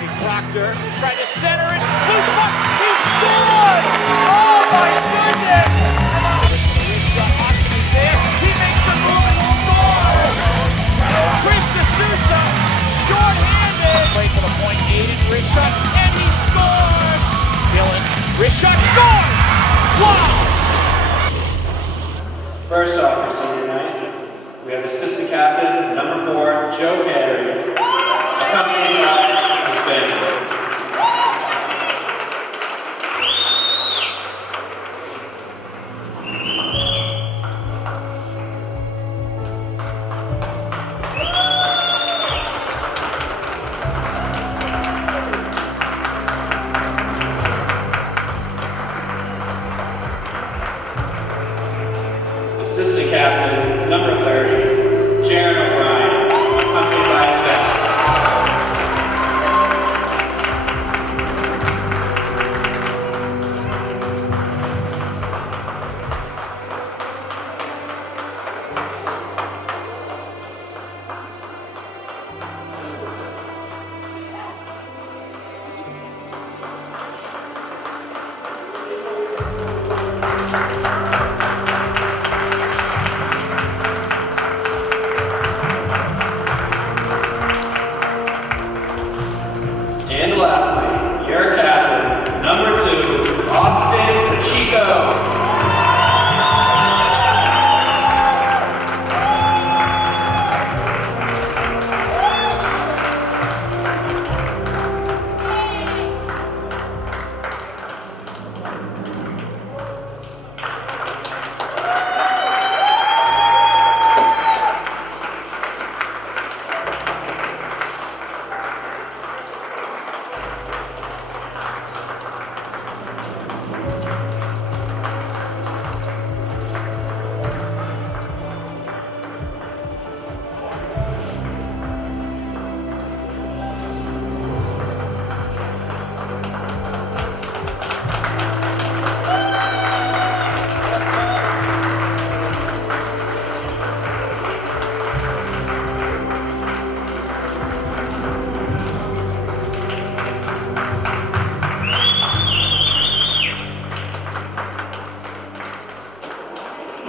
Proctor tried to center it. Loose puck. He scores! Oh my goodness! He's there. He makes the move and scores! Chris D'Souza, short-handed. Play for the point. Aiden Rishut, and he scores! Dylan Rishut scores! Wow! First off for senior night, we have assistant captain, number 4, Joe Carey, accompanied by his family. Assistant captain, number 30, Jaron O'Brien, accompanied by his family. And lastly, your captain, number 2, Austin Pacheco.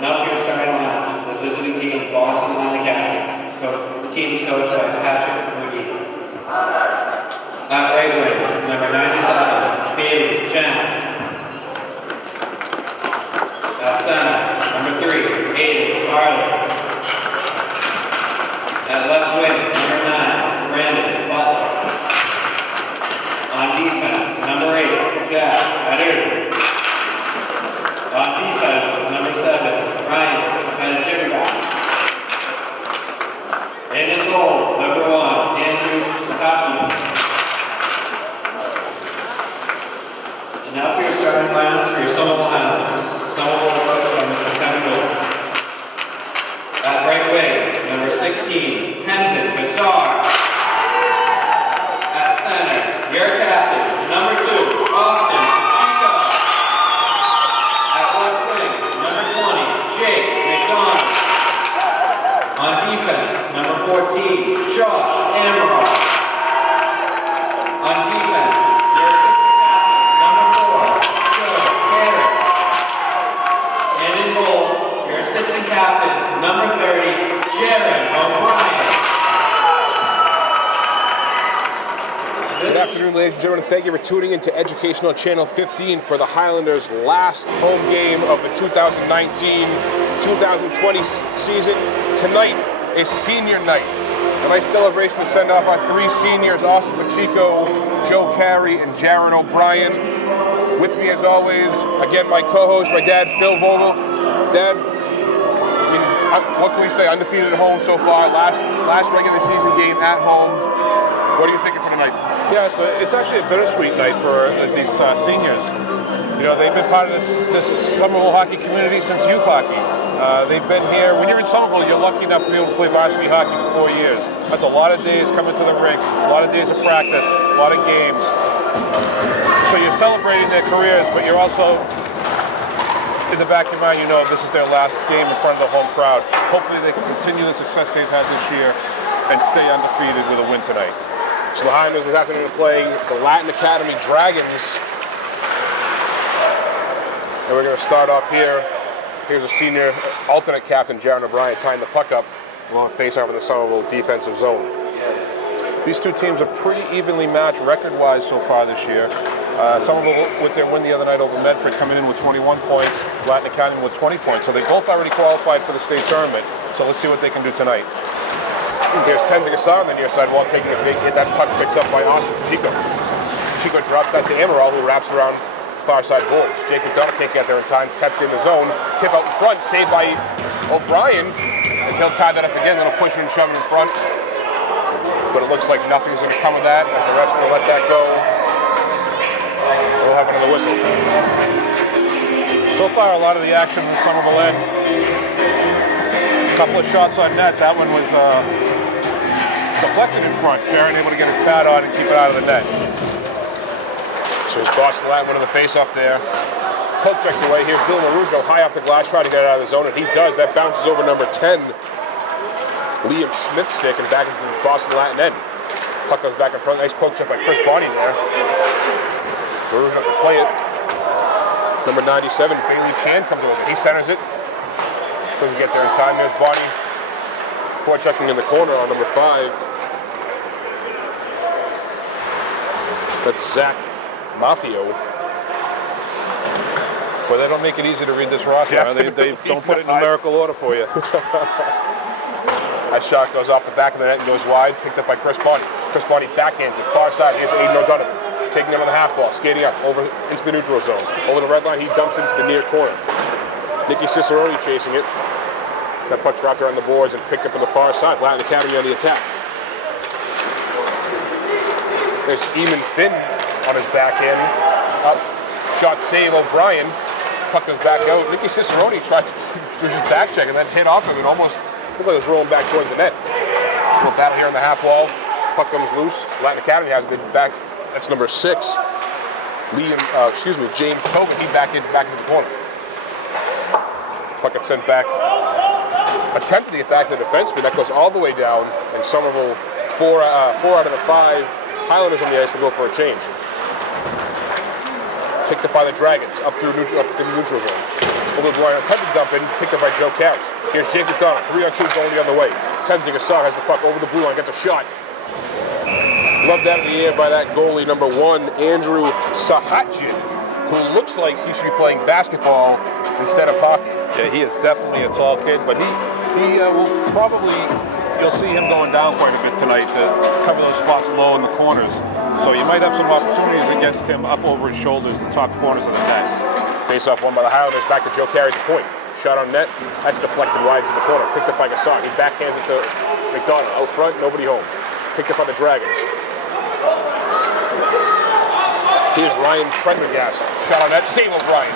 Now for your starting lineup, the visiting team, Boston on the captain. The team's coached by Patrick McGee. At right wing, number 97, Bailey Jen. At center, number 3, Aiden Harley. At left wing, number 9, Brandon Butler. On defense, number 8, Jack Adu. On defense, number 7, Ryan Panajibba. And in goal, number 1, Andrew Sakashi. And now for your starting lineups for your Somerville Highalnders. Somerville coach by Mr. Kevin Vogel. At right wing, number 16, Tenzin Kassar. At center, your captain, number 2, Austin Pacheco. At left wing, number 20, Jake McDonald. On defense, number 14, Josh Amaral. On defense, your assistant captain, number 4, Joe Carey. And in goal, your assistant captain, number 30, Jaron O'Brien. Good afternoon, ladies and gentlemen. Thank you for tuning into Educational Channel 15 for the Highlanders' last home game of the 2019-2020 season. Tonight is senior night. A nice celebration to send off our 3 seniors, Austin Pacheco, Joe Carey, and Jaron O'Brien. With me, as always, again, my co-host, my dad, Phil Vogel. Dad, I mean, what can we say? Undefeated at home so far. Last regular season game at home. What are you thinking for tonight? Yeah, it's actually a bittersweet night for these seniors. You know, they've been part of this Somerville hockey community since youth hockey. They've been here. When you're in Somerville, you're lucky enough to be able to play varsity hockey for 4 years. That's a lot of days coming to the rink, a lot of days of practice, a lot of games. So you're celebrating their careers, but you're also, in the back of your mind, you know this is their last game in front of the home crowd. Hopefully they can continue the success they've had this year and stay undefeated with a win tonight. So the Highalnders this afternoon to play the Latin Academy Dragons. And we're going to start off here. Here's a senior alternate captain, Jaron O'Brien, tying the puck up. We'll face off in the Somerville defensive zone. These two teams are pretty evenly matched record-wise so far this year. Somerville with their win the other night over Medford coming in with 21 points, Latin Academy with 20 points. So they both already qualified for the state tournament. So let's see what they can do tonight. Here's Tenzing Assar on the near side wall taking a big hit. That puck picks up by Austin Chico. Chico drops that to Amaral, who wraps around far side boards. Jake McDonough can't get there in time, kept in the zone. Tip out in front, saved by O'Brien. And he'll tie that up again, little push and shove in front. But it looks like nothing's going to come of that as the ref's going to let that go. We'll have another whistle. So far, a lot of the action in the Somerville end. A couple of shots on net. That one was deflected in front. Jaron able to get his pad on and keep it out of the net. So it's Boston Latin winning the face-off there. Poke check away. Here's Dylan Arujo high off the glass trying to get it out of the zone, and he does. That bounces over number 10. Liam Smith's stick and back into the Boston Latin end. Puck goes back in front. Nice poke check by Chris Bonnie there. Arujo up to play it. Number 97, Bailey Chan comes over. He centers it. Doesn't get there in time. There's Bonnie forechecking in the corner on number 5. That's Zach Maffio. Well, they don't make it easy to read this roster. They don't put it in numerical order for you. That shot goes off the back of the net and goes wide. Picked up by Chris Bonnie. Chris Bonnie backhands it far side. Here's Aiden O'Donovan. Taking him on the half wall, skating up over into the neutral zone. Over the red line, he dumps into the near corner. Nicky Cicerone chasing it. That puck dropped around the boards and picked up on the far side. Latin Academy on the attack. There's Eamon Finn on his backhand. Up, shot save O'Brien. Puck goes back out. Nicky Cicerone tried to do his back check and then hit off of it. Almost looked like it was rolling back towards the net. A little battle here on the half wall. Puck comes loose. Latin Academy has the back. That's number 6. James Tobin. He back into the corner. Puck gets sent back. Attempted to get back to the defenseman. That goes all the way down. And Somerville, 4 out of the 5 Highlanders on the ice will go for a change. Picked up by the Dragons. Up to the neutral zone. Over the line. Attempted dump in. Picked up by Joe Carey. Here's Jake McDonough. 3-on-2 going the other way. Tenzing Assar has the puck over the blue line. Gets a shot. Loved that in the air by that goalie, number 1, Andrew Sahatjian, who looks like he should be playing basketball instead of hockey. Yeah, he is definitely a tall kid, but he will probably, you'll see him going down quite a bit tonight to cover those spots low in the corners. So you might have some opportunities against him up over his shoulders in the top corners of the net. Face-off won by the Highlanders, back to Joe Carey's point. Shot on net, that's deflected wide to the corner. Picked up by Gasson. He backhands it to McDonough. Out front, nobody home. Picked up by the Dragons. Here's Ryan Prendergast. Shot on net, save O'Brien.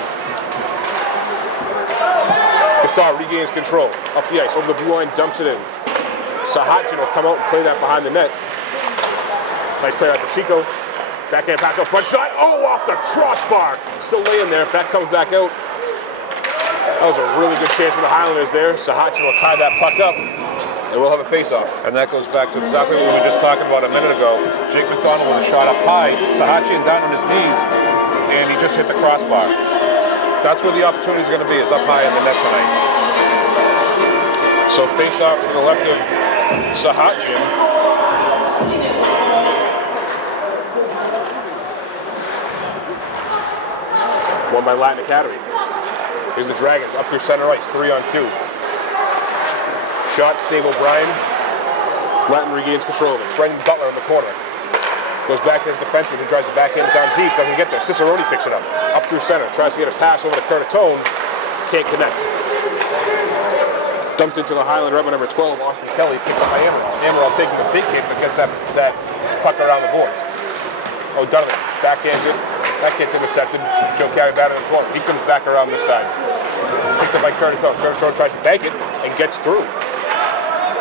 Gasson regains control. Up the ice, over the blue line, dumps it in. Sahatjian will come out and play that behind the net. Nice play by Pacheco. Backhand pass out front shot. Oh, off the crossbar. Still laying there. That comes back out. That was a really good chance for the Highlanders there. Sahatjian will tie that puck up. And we'll have a face-off. And that goes back to exactly what we were just talking about a minute ago. Jake McDonald with a shot up high, Sahatjian down on his knees, and he just hit the crossbar. That's where the opportunity is going to be, is up high in the net tonight. So face-off to the left of Sahatjian. Won by Latin Academy. Here's the Dragons up through center ice, 3-on-2. Shot, save O'Brien. Latin regains control of it. Brendan Butler in the corner. Goes back to his defenseman who tries to backhand down deep. Doesn't get there. Cicerone picks it up. Up through center. Tries to get a pass over to Curtatone. Can't connect. Dumped into the Highlander right by number 12, Austin Kelly. Picked up by Amaral. Amaral taking a big hit but gets that puck around the boards. O'Donovan backhands it. That gets intercepted. Joe Carey batted in the corner. He comes back around this side. Picked up by Curtatone. Curtatone tries to bank it and gets through.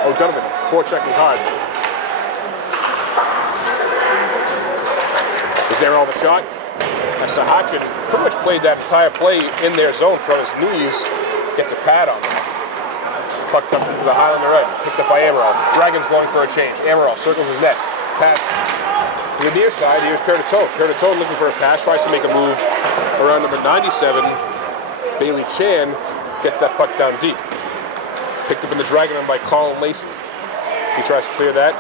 O'Donovan, forechecking hard. Is there all the shot? And Sahatjian pretty much played that entire play in their zone from his knees. Gets a pad on them. Puck dumped into the Highlander end. Picked up by Amaral. Dragons going for a change. Amaral circles his net. Pass to the near side. Here's Curtatone. Curtatone looking for a pass. Tries to make a move around number 97. Bailey Chan gets that puck down deep. Picked up in the Dragon Run by Colin Lacey. He tries to clear that.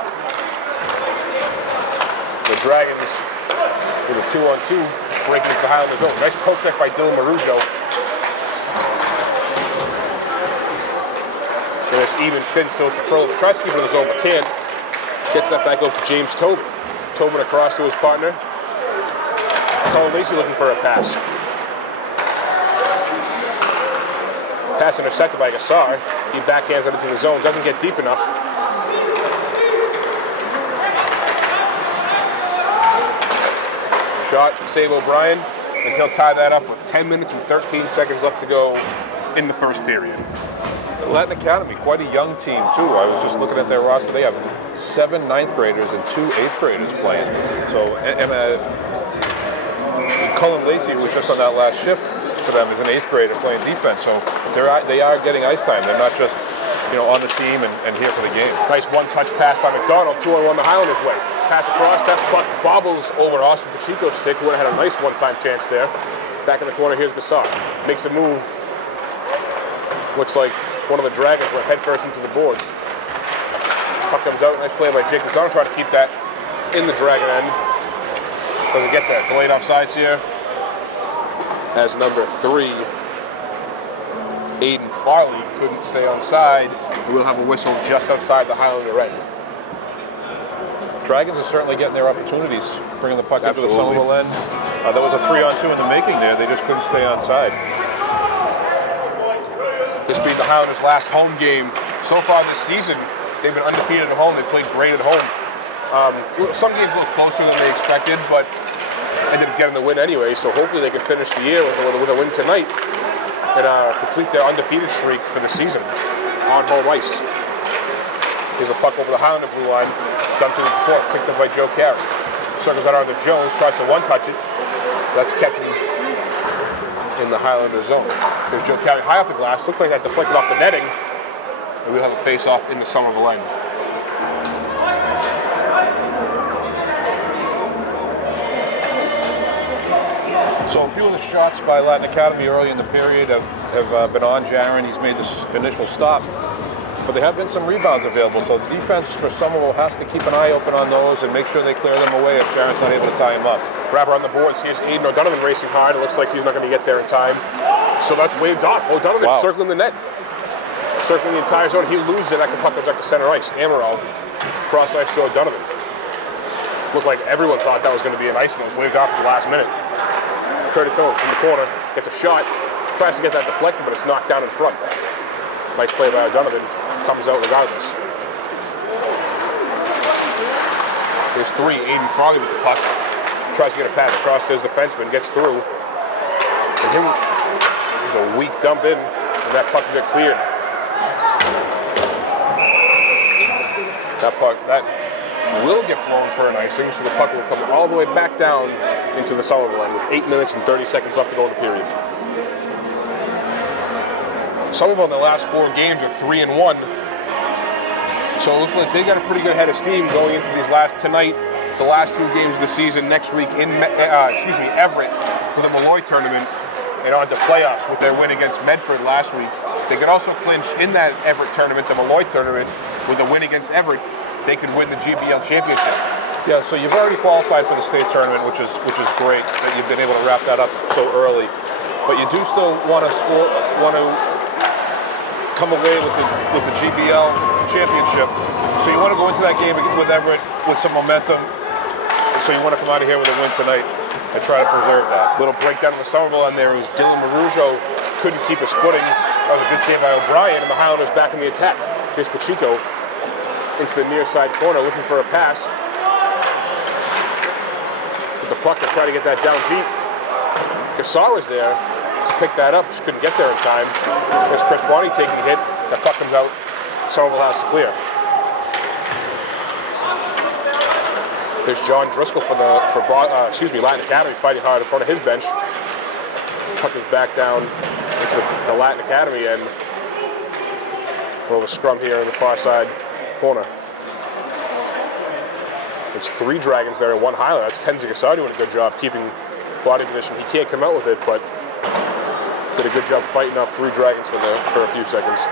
The Dragons with a 2-on-2 breaking into the Highlander zone. Nice poke check by Dylan Marujo. And it's even Finn still control. Tries to keep it in the zone but can't. Gets that back out to James Tobin. Tobin across to his partner. Colin Lacey looking for a pass. Pass intercepted by Gassar. He backhands it into the zone. Doesn't get deep enough. Shot, save O'Brien, and he'll tie that up with 10 minutes and 13 seconds left to go in the first period. The Latin Academy, quite a young team too. I was just looking at their roster. They have 7 9th graders and 2 8th graders playing. So, and Cullen Lacey, who was just on that last shift to them, is an 8th grader playing defense. So they are getting ice time. They're not just, you know, on the team and here for the game. Nice one-touch pass by McDonald. 2-on-1 the Highlanders way. Pass across, that puck bobbles over Austin Pacheco's stick, who would have had a nice one-time chance there. Back in the corner, here's Gassar. Makes a move. Looks like one of the Dragons went headfirst into the boards. Puck comes out, nice play by Jake McDonald, trying to keep that in the Dragon end. Doesn't get there. Delayed offsides here. As number 3, Aiden Farley couldn't stay onside. We'll have a whistle just outside the Highlander end. Dragons are certainly getting their opportunities, bringing the puck into the Absolutely. Somerville end. That was a 3-on-2 in the making there. They just couldn't stay onside. This being the Highlanders' last home game. So far this season, they've been undefeated at home. They played great at home. Some games a little closer than they expected, but ended up getting the win anyway. So hopefully they can finish the year with a win tonight and complete their undefeated streak for the season on home ice. Here's a puck over the Highlander blue line. Dumped into the court, picked up by Joe Carey. Circles that on to Jones, tries to one-touch it. That's catching in the Highlander zone. There's Joe Carey high off the glass. Looked like that deflected off the netting. And we'll have a face-off in the Somerville end. So a few of the shots by Latin Academy early in the period have been on Jaron. He's made this initial stop. But there have been some rebounds available, so the defense for Somerville has to keep an eye open on those and make sure they clear them away if Jaron's not able to tie him up. Grabber on the boards. Here's Aiden O'Donovan racing hard. It looks like he's not going to get there in time. So that's waved off. O'Donovan circling the net. Circling the entire zone. He loses it. That puck comes back to center ice. Amaral cross ice to O'Donovan. Looked like everyone thought that was going to be an ice, and it was waved off at the last minute. Curtatone from the corner gets a shot. Tries to get that deflected, but it's knocked down in front. Nice play by O'Donovan. Comes out regardless. There's 3. Aiden Farley with the puck. Tries to get a pass across to his defenseman. Gets through. And him, there's a weak dump in, and that puck will get cleared. That puck, that will get blown for an icing, so the puck will come all the way back down into the Somerville end with 8 minutes and 30 seconds left to go in the period. Somerville in the last 4 games are 3-1. So it looks like they got a pretty good head of steam going into these tonight, the last 2 games of the season, next week in Everett for the Malloy tournament, and on to playoffs with their win against Medford last week. They could also clinch in that Everett tournament, the Malloy tournament, with a win against Everett. They could win the GBL championship. Yeah, so you've already qualified for the state tournament, which is great that you've been able to wrap that up so early. But you do still want to come away with the GBL championship. So you want to go into that game with Everett with some momentum. So you want to come out of here with a win tonight and try to preserve that. Little breakdown in the Somerville end there. It was Dylan Marujo couldn't keep his footing. That was a good save by O'Brien, and the Highlanders back in the attack. Here's Pacheco into the near side corner looking for a pass. With the puck to try to get that down deep. Gassar was there to pick that up, just couldn't get there in time. There's Chris Bonnie taking a hit. That puck comes out. Somerville has to clear. There's John Driscoll for Latin Academy fighting hard in front of his bench. Puck is back down into the Latin Academy end. We'll have a scrum here in the far side corner. It's 3 Dragons there and 1 Highlander. That's Tenzing Asar doing a good job keeping body position. He can't come out with it, but did a good job fighting off 3 Dragons for a few seconds.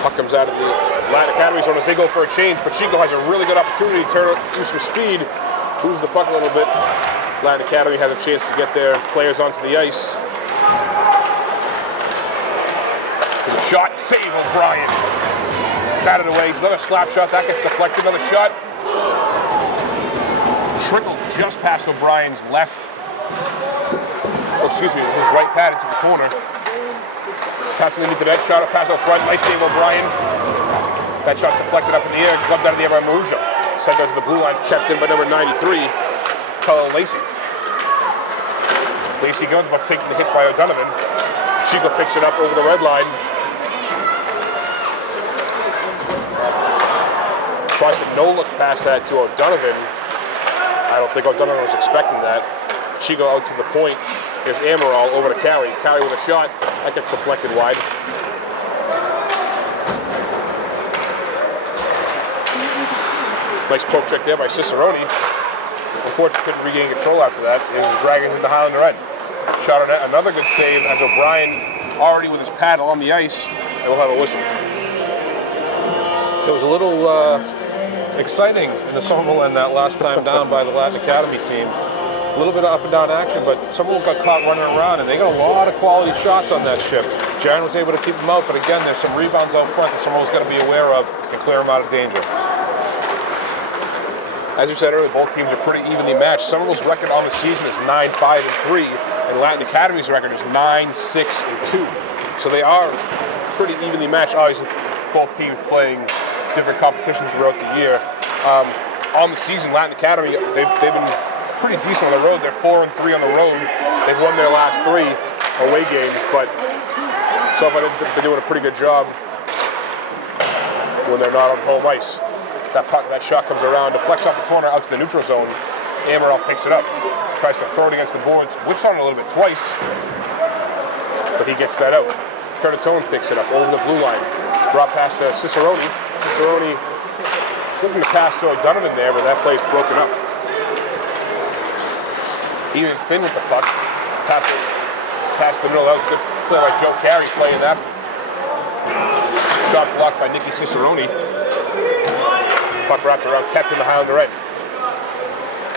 Puck comes out of the Latin Academy zone as they go for a change. Pacheco has a really good opportunity to turn use some speed, lose the puck a little bit. Latin Academy has a chance to get their players onto the ice. Good shot, save O'Brien. Batted away. Another slap shot. That gets deflected. Another shot. Trickled just past O'Brien's left. Oh, excuse me, with his right pad into the corner. Passing into that shot, pass out front. Nice save, O'Brien. That shot's deflected up in the air, gloved out of the air by Marujo. Sent out to the blue line, kept in by number 93, Colin Lacey. Lacey goes, but taking the hit by O'Donovan. Chico picks it up over the red line. Tries to no-look pass that to O'Donovan. I don't think O'Donovan was expecting that. Chico out to the point. Here's Amaral over to Carey. Carey with a shot. That gets deflected wide. Nice poke check there by Cicerone. Unfortunately, couldn't regain control after that. It was Dragons into Highlander end. Shot on net. Another good save as O'Brien already with his paddle on the ice. And we'll have a whistle. It was a little exciting in the Somerville end that last time down by the Latin Academy team. A little bit of up and down action, but Somerville got caught running around, and they got a lot of quality shots on that shift. Jaron was able to keep them out, but again, there's some rebounds out front that Somerville's got to be aware of and clear them out of danger. As you said earlier, both teams are pretty evenly matched. Somerville's record on the season is 9-5-3, and Latin Academy's record is 9-6-2. So they are pretty evenly matched. Obviously, both teams playing different competitions throughout the year. On the season, Latin Academy, they've been pretty decent on the road. They're 4-3 on the road. They've won their last 3 away games, but so far they've been doing a pretty good job when they're not on home ice. That shot comes around, deflects off the corner out to the neutral zone. Amaral picks it up, tries to throw it against the boards, whips on it a little bit twice, but he gets that out. Curtatone picks it up over the blue line. Drop pass to Cicerone. Cicerone looking to pass to O'Donovan there, but that play's broken up. Even Finn with the puck. Pass the middle. That was a good play by Joe Carey playing that. Shot blocked by Nicky Cicerone. Puck wrapped around, kept in the Highlander end.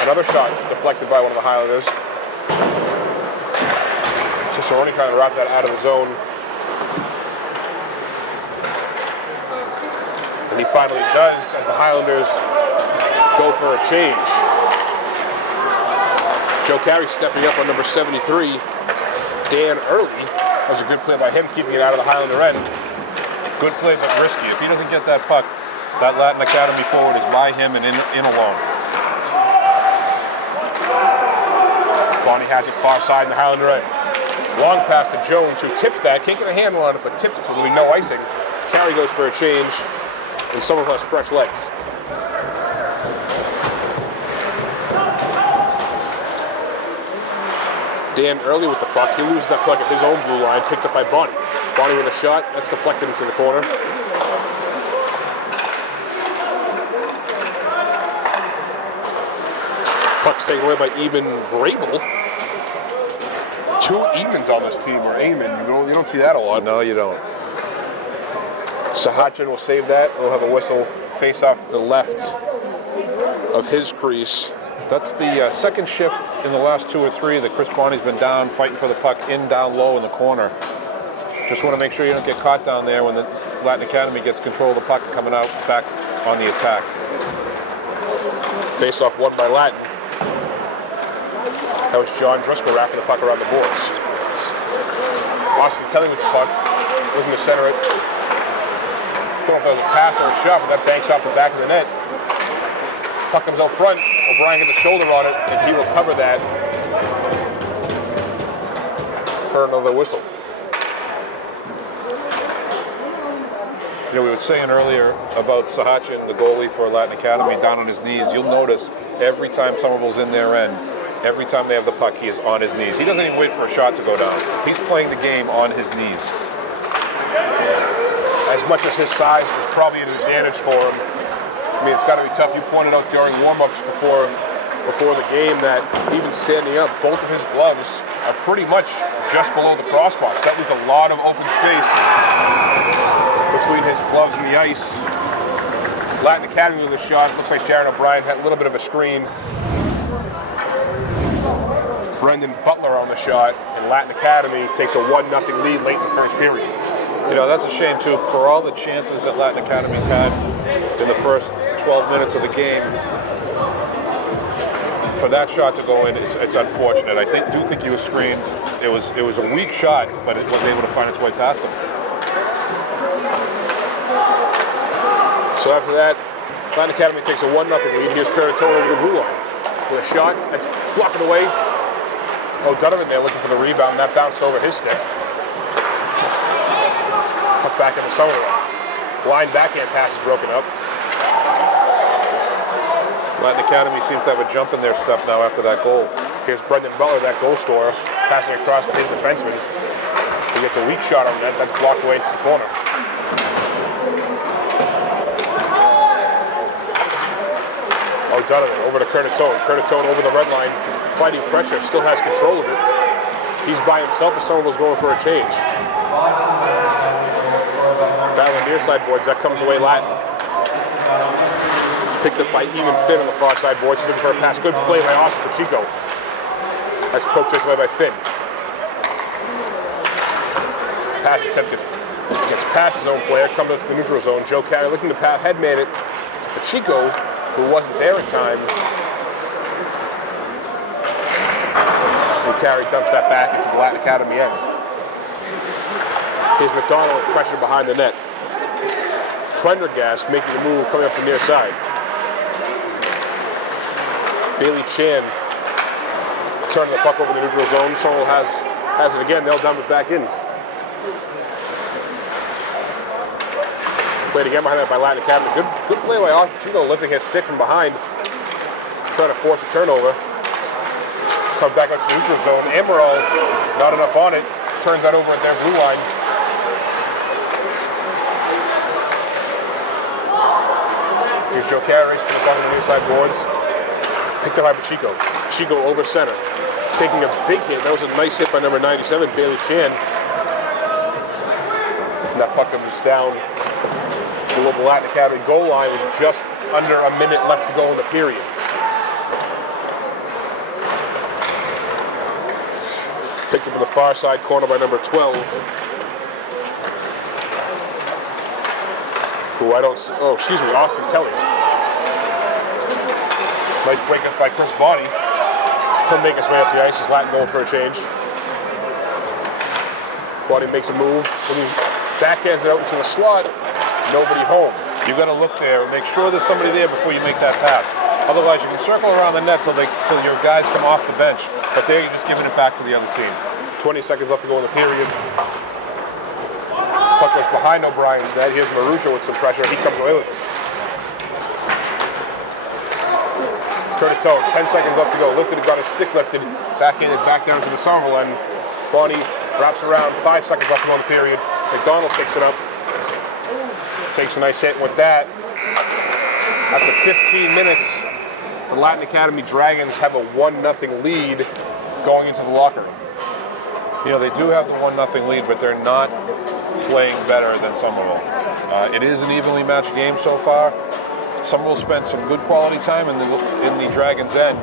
Another shot deflected by one of the Highlanders. Cicerone trying to wrap that out of the zone. And he finally does as the Highlanders go for a change. Joe Carey stepping up on number 73, Dan Early. That was a good play by him, keeping it out of the Highlander end. Good play, but risky. If he doesn't get that puck, that Latin Academy forward is by him and in alone. Bonnie has it far side in the Highlander end. Long pass to Jones, who tips that. Can't get a handle on it, but tips it, so there'll be no icing. Carey goes for a change, and Somerville has fresh legs. Dan Early with the puck. He loses that puck at his own blue line, picked up by Bonnie. Bonnie with a shot. That's deflected into the corner. Puck's taken away by Eamon Vrabel. 2 Eamons on this team, or Eamon. You don't see that a lot. No, you don't. Sahachin will save that. We'll have a whistle. Face off to the left of his crease. That's the second shift in the last 2 or 3 that Chris Bonnie's been down fighting for the puck down low in the corner. Just want to make sure you don't get caught down there when the Latin Academy gets control of the puck coming out back on the attack. Face off won by Latin. That was John Driscoll wrapping the puck around the boards. Austin Kelly with the puck, looking to center it. Don't know if that was a pass or a shot, but that banks off the back of the net. Puck comes out front. O'Brien gets a shoulder on it, and he will cover that for another whistle. You know, we were saying earlier about Sahachin, the goalie for Latin Academy, down on his knees. You'll notice every time Somerville's in their end, every time they have the puck, he is on his knees. He doesn't even wait for a shot to go down. He's playing the game on his knees. as much as his size was probably an advantage for him. I mean, it's got to be tough. You pointed out during warm-ups before the game that even standing up, both of his gloves are pretty much just below the crossbars. That leaves a lot of open space between his gloves and the ice. Latin Academy with a shot. Looks like Jaron O'Brien had a little bit of a screen. Brendan Butler on the shot, and Latin Academy takes a 1-0 lead late in the first period. You know, that's a shame too. For all the chances that Latin Academy's had in the first 12 minutes of the game, for that shot to go in, it's unfortunate. I do think he was screened. It was a weak shot, but it was able to find its way past him. So after that, Latin Academy takes a 1-0 lead. Here's Curtatone over the blue line with a shot that's blocking away. O'Donovan there looking for the rebound. That bounced over his stick. Tucked back in the Somerville. Line backhand pass is broken up. Latin Academy seems to have a jump in their step now after that goal. Here's Brendan Butler, that goal scorer, passing across to his defenseman. He gets a weak shot on that. That's blocked away to the corner. O'Donovan over to Curtatone. Curtatone over the red line, fighting pressure, still has control of it. He's by himself as Somerville's going for a change. Battle near side boards, that comes away Latin. Picked up by Eamon Finn on the far side boards. He's looking for a pass. Good play by Austin Pacheco. That's poked away by Finn. Pass attempt gets past his own player, comes up to the neutral zone. Joe Carey looking to headman it to Pacheco, who wasn't there in time. And Carey dumps that back into the Latin Academy end. Here's McDonald pressure behind the net. Prendergast making a move coming up the near side. Bailey Chan turning the puck over the neutral zone. Somerville has it again. They'll dump it back in. Played again behind that by Latin Academy. Good play by Austin Pacheco, lifting his stick from behind, trying to force a turnover. Comes back up to the neutral zone. Amaral, not enough on it. Turns that over at their blue line. Here's Joe Carey for the puck on the near side boards. Picked up by Pacheco. Pacheco over center. Taking a big hit. That was a nice hit by number 97, Bailey Chan. And that puck comes down below the Latin Academy goal line with just under a minute left to go in the period. Picked up in the far side corner by number 12. Austin Kelly. Nice break up by Chris Bonney. He'll make his way up the ice as Latin going for a change. Bonney makes a move. When he backhands it out into the slot, nobody home. You got to look there and make sure there's somebody there before you make that pass. Otherwise, you can circle around the net till your guys come off the bench. But there, you're just giving it back to the other team. 20 seconds left to go in the period. Puck goes behind O'Brien's net. Here's Marusha with some pressure. He comes away with it. Curtatone, 10 seconds left to go. Lifted, got his stick lifted. Backhanded back down to the Somerville end. Bonney wraps around. 5 seconds left to go in the period. McDonald picks it up. Takes a nice hit with that. After 15 minutes, the Latin Academy Dragons have a 1-0 lead going into the locker room. You know, they do have the 1-0 lead, but they're not playing better than Somerville. It is an evenly matched game so far. Somerville spent some good quality time in the Dragons' end.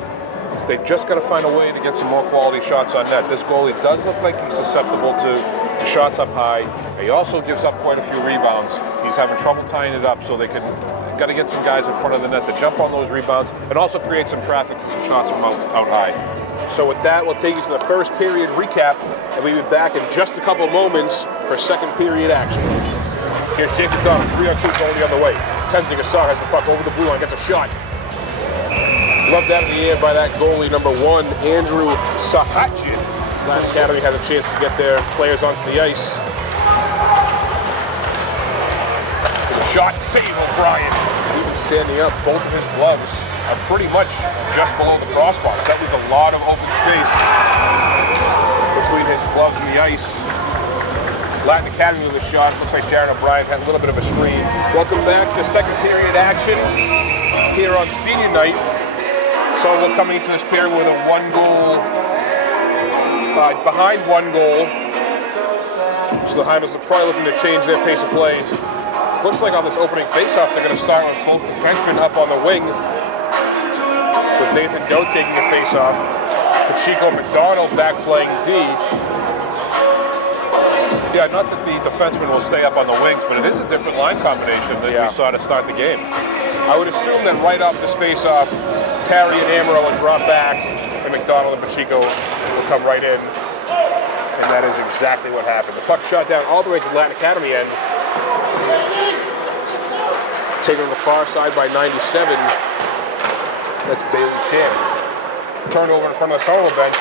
They've just got to find a way to get some more quality shots on net. This goalie does look like he's susceptible to the shots up high. He also gives up quite a few rebounds. He's having trouble tying it up, so they got to get some guys in front of the net to jump on those rebounds and also create some traffic for some shots from out high. So with that, we'll take you to the first period recap, and we'll be back in just a couple moments for second period action. Here's Jake McDonald, 3-on-2 goalie on the way. Tenzing Assar has the puck over the blue line, gets a shot. Love that in the air by that goalie, number 1, Andrew Sahatjian. Latin Academy has a chance to get their players onto the ice. With a shot, save O'Brien. Even standing up, both of his gloves are pretty much just below the crossbars. That leaves a lot of open space between his gloves and the ice. Latin Academy with a shot. Looks like Jaron O'Brien had a little bit of a screen. Welcome back to second period action here on senior night. Somerville coming into this period with a behind 1 goal. So the Highalnders are probably looking to change their pace of play. Looks like on this opening faceoff, they're going to start with both defensemen up on the wing, with Nathan Doe taking a faceoff. Pacheco McDonald back playing D. Yeah, not that the defensemen will stay up on the wings, but it is a different line combination that we saw to start the game. I would assume that right off this faceoff, Carey and Amaro will drop back, and McDonald and Pacheco will come right in. And that is exactly what happened. The puck shot down all the way to the Latin Academy end. Taken on the far side by 97. That's Bailey Chan. Turnover in front of the Somerville bench.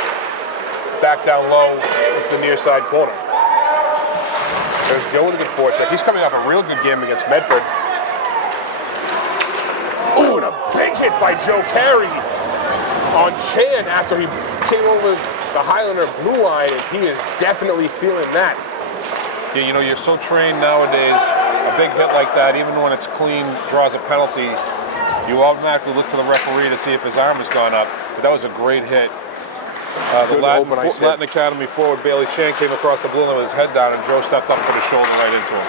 Back down low into the near side corner. There's Joe with a good forecheck. He's coming off a real good game against Medford. Ooh, and a big hit by Joe Carey on Chan after he came over the Highlander blue line, and he is definitely feeling that. Yeah, you know, you're so trained nowadays, a big hit like that, even when it's clean, draws a penalty, you automatically look to the referee to see if his arm has gone up. But that was a great hit. The Latin Academy forward, Bailey Chan, came across the blue line with his head down, and Joe stepped up and put his shoulder right into him.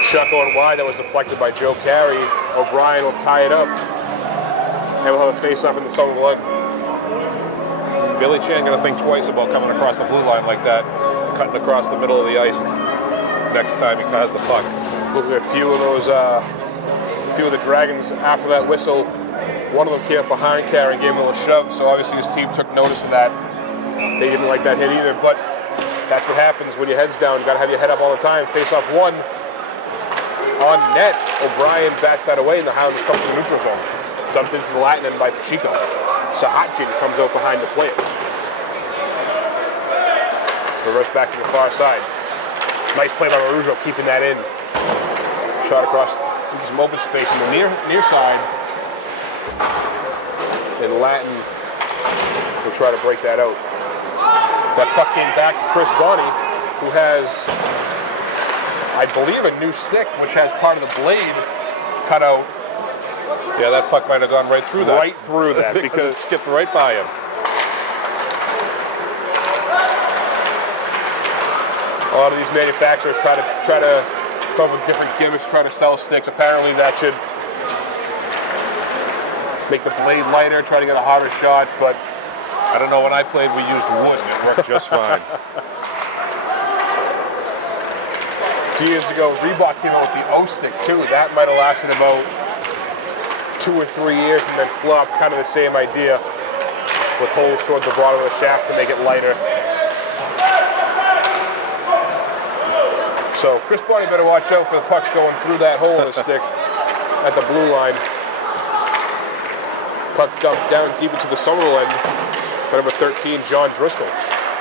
Shot going wide, that was deflected by Joe Carey. O'Brien will tie it up. And we'll have a face-off in the Somerville end. Billy Chan going to think twice about coming across the blue line like that, cutting across the middle of the ice next time he has the puck. Look at a few of those, few of the Dragons after that whistle. One of them came up behind Carey and gave him a little shove, so obviously his team took notice of that. They didn't like that hit either, but that's what happens when your head's down. You got to have your head up all the time. Face-off 1 on net. O'Brien bats that away, and the Highanders come to the neutral zone. Dumped into the Latin end by Pacheco. Sahatjin comes out behind to play it. Reverse back to the far side. Nice play by Marujo, keeping that in. Shot across into some open space in the near side. And Latin will try to break that out. That puck came back to Chris Bonney, who has, I believe, a new stick, which has part of the blade cut out. Yeah, that puck might have gone right through that. Right through that, because it skipped right by him. A lot of these manufacturers try to come up with different gimmicks, try to sell sticks. Apparently that should make the blade lighter, try to get a harder shot, but I don't know, when I played we used wood and it worked just fine. 2 years ago, Reebok came out with the O stick too. That might have lasted about 2 or 3 years and then flopped. Kind of the same idea, with holes toward the bottom of the shaft to make it lighter. So Chris Bonney better watch out for the pucks going through that hole in the stick at the blue line. Puck dumped down deep into the Somerville end by number 13, John Driscoll.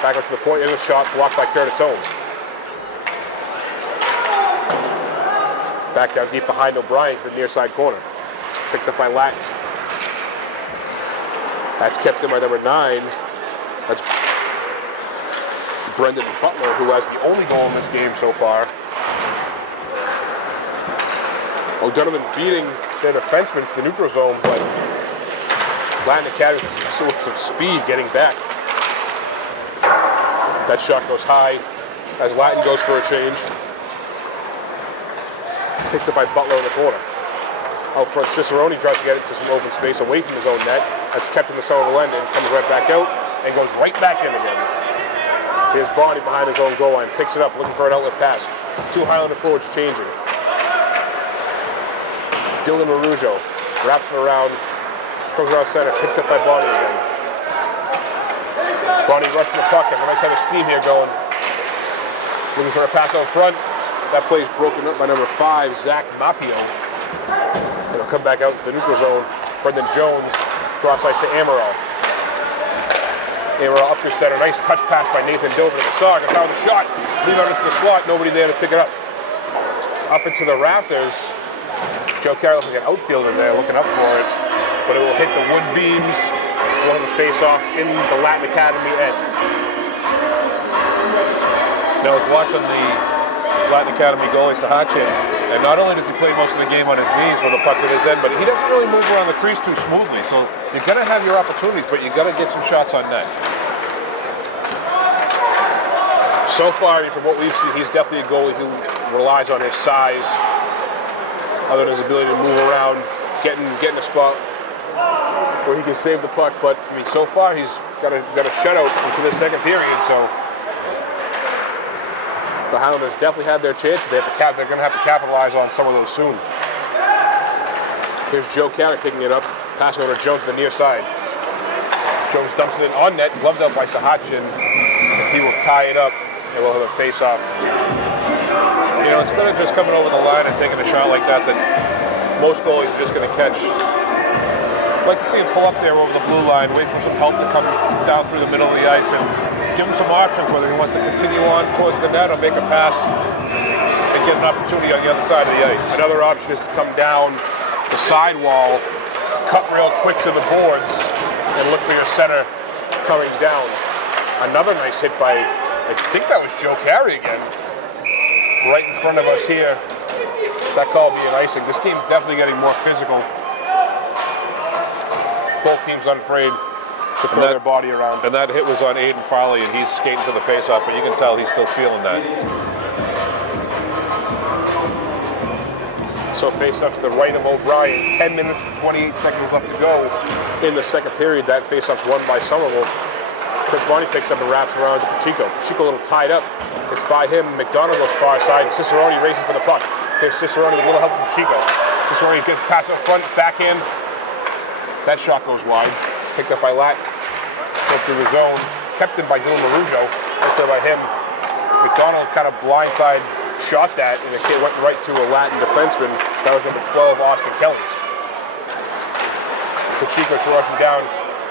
Back up to the point, in the shot, blocked by Curtatone. Back down deep behind O'Brien to the near side corner. Picked up by Latin. That's kept in by number 9. That's Brendan Butler, who has the only goal in this game so far. O'Donovan beating their defenseman to the neutral zone, but Latin Academy with some speed getting back. That shot goes high as Latin goes for a change. Picked up by Butler in the corner. Out front, Cicerone tries to get it to some open space away from his own net. That's kept in the Somerville end and comes right back out and goes right back in again. Here's Bonney behind his own goal line, picks it up, looking for an outlet pass. 2 Highlander forwards changing. Dylan Marujo wraps it around, comes around center, picked up by Bonney again. Bonney rushing the puck, has a nice head of steam here going. Looking for a pass out front. That play's broken up by number 5, Zach Maffio. It'll come back out to the neutral zone. Brendan Jones draws ice to Amaral. Amaral up to center. Nice touch pass by Nathan Dover to the Sog. And found the shot. Lead out into the slot. Nobody there to pick it up. Up into the rafters. Joe Carey looks like an outfielder there, looking up for it. But it will hit the wood beams. We'll have a face-off in the Latin Academy end. And I was watching the Latin Academy goalie Sahachin, and not only does he play most of the game on his knees when the puck's at his end, but he doesn't really move around the crease too smoothly. So you're going to have your opportunities, but you've got to get some shots on net. So far, from what we've seen, he's definitely a goalie who relies on his size, other than his ability to move around, get in a spot where he can save the puck. But I mean, so far he's got a shutout into the second period. So the Highlanders definitely had their chances. They're going to have to capitalize on some of those soon. Here's Joe Carey picking it up, passing over to Jones to the near side. Jones dumps it in on net, gloved up by Sahachin. He will tie it up, and we'll have a face-off. You know, instead of just coming over the line and taking a shot like that most goalies are just going to catch. I'd like to see him pull up there over the blue line, wait for some help to come down through the middle of the ice, and give him some options, whether he wants to continue on towards the net or make a pass and get an opportunity on the other side of the ice. Another option is to come down the sidewall, cut real quick to the boards, and look for your center coming down. Another nice hit by, I think that was Joe Carey again, right in front of us here. That call being icing. This game's definitely getting more physical. Both teams unafraid to throw their body around. And that hit was on Aiden Farley, and he's skating to the face-off, but you can tell he's still feeling that. So face-off to the right of O'Brien. 10 minutes and 28 seconds left to go in the second period. That face-off's won by Somerville. Chris Barney picks up and wraps around to Pacheco. Pacheco a little tied up. It's by him. McDonald goes far side. And Cicerone racing for the puck. Here's Cicerone with a little help from Pacheco. Cicerone gets pass up front, backhand. That shot goes wide. Picked up by Latt. Went through the zone. Kept in by Dylan Marujo. Right there by him. McDonald kind of blindside shot that, and it went right to a Latin defenseman. That was number 12, Austin Kelly. Pacheco rushing down,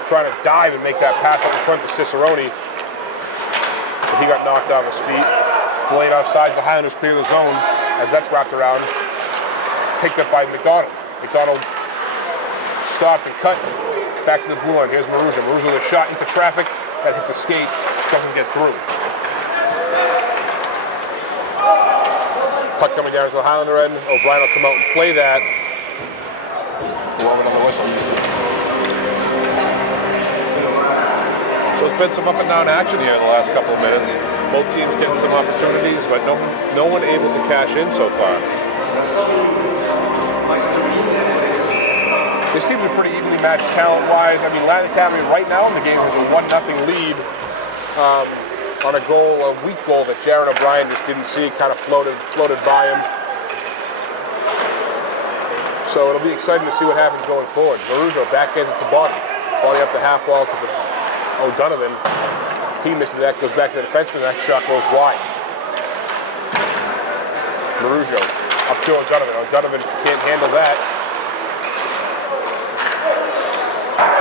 trying to dive and make that pass up in front to Cicerone. But he got knocked off his feet. Delayed offsides, the Highlanders clear the zone as that's wrapped around. Picked up by McDonald. McDonald stopped and cut back to the blue line. Here's Marujo. Marujo with a shot into traffic that hits a skate, doesn't get through. Puck coming down to the Highlander end. O'Brien will come out and play that. Blow another whistle. So it's been some up and down action here in the last couple of minutes. Both teams getting some opportunities, but no one able to cash in so far. This team's are pretty evenly matched talent-wise. I mean, Latin Academy right now in the game has a 1-0 lead on a weak goal that Jaron O'Brien just didn't see, kind of floated by him. So it'll be exciting to see what happens going forward. Marujo backhands it to Bonnie. Bonnie up the half wall to O'Donovan. He misses that, goes back to the defenseman, that shot goes wide. Marujo up to O'Donovan. O'Donovan can't handle that.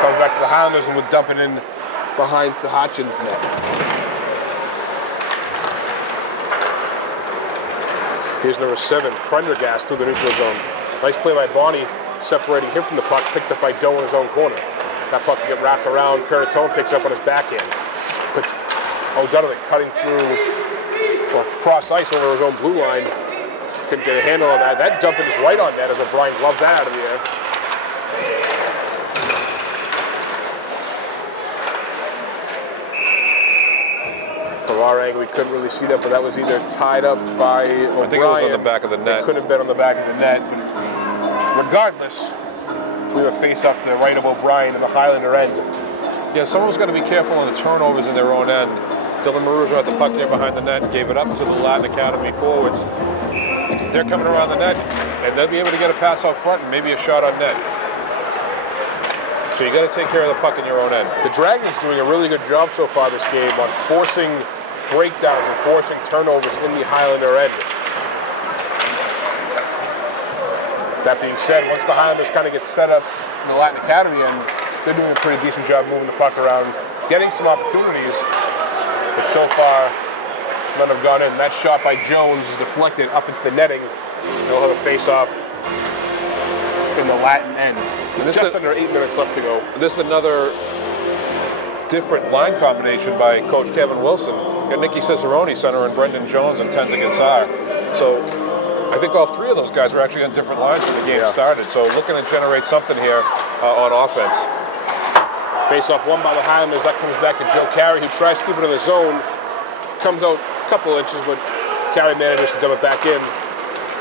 Comes back to the Highlanders and will dump it in behind Sahachin's net. Here's number 7, Prendergast through the neutral zone. Nice play by Bonnie, separating him from the puck, picked up by Doe in his own corner. That puck can get wrapped around. Curatone picks up on his backhand. O'Donovan cutting through, well, cross ice over his own blue line. Couldn't get a handle on that. That dump is right on net as O'Brien gloves that out of the air. From our angle, we couldn't really see that, but that was either tied up by O'Brien. I think it was on the back of the net. It could have been on the back of the net, but regardless, we have a face-off to the right of O'Brien in the Highlander end. Yeah, someone's got to be careful on the turnovers in their own end. Dylan Marujo had the puck there behind the net and gave it up to the Latin Academy forwards. They're coming around the net, and they'll be able to get a pass out front and maybe a shot on net. So you got to take care of the puck in your own end. The Dragons doing a really good job so far this game on forcing breakdowns and forcing turnovers in the Highlander end. That being said, once the Highlanders kind of get set up in the Latin Academy end, they're doing a pretty decent job moving the puck around, getting some opportunities, but so far none have gone in. That shot by Jones is deflected up into the netting. They'll have a face-off in the Latin end. Just under 8 minutes left to go. This is another different line combination by Coach Kevin Wilson. got Nicky Cicerone center and Brendan Jones and Tenza Gansar. So I think all three of those guys were actually on different lines when the game started. So looking to generate something here on offense. Face-off won by the Highlanders. That comes back to Joe Carey, who tries to keep it in the zone. Comes out a couple inches, but Carey manages to dump it back in.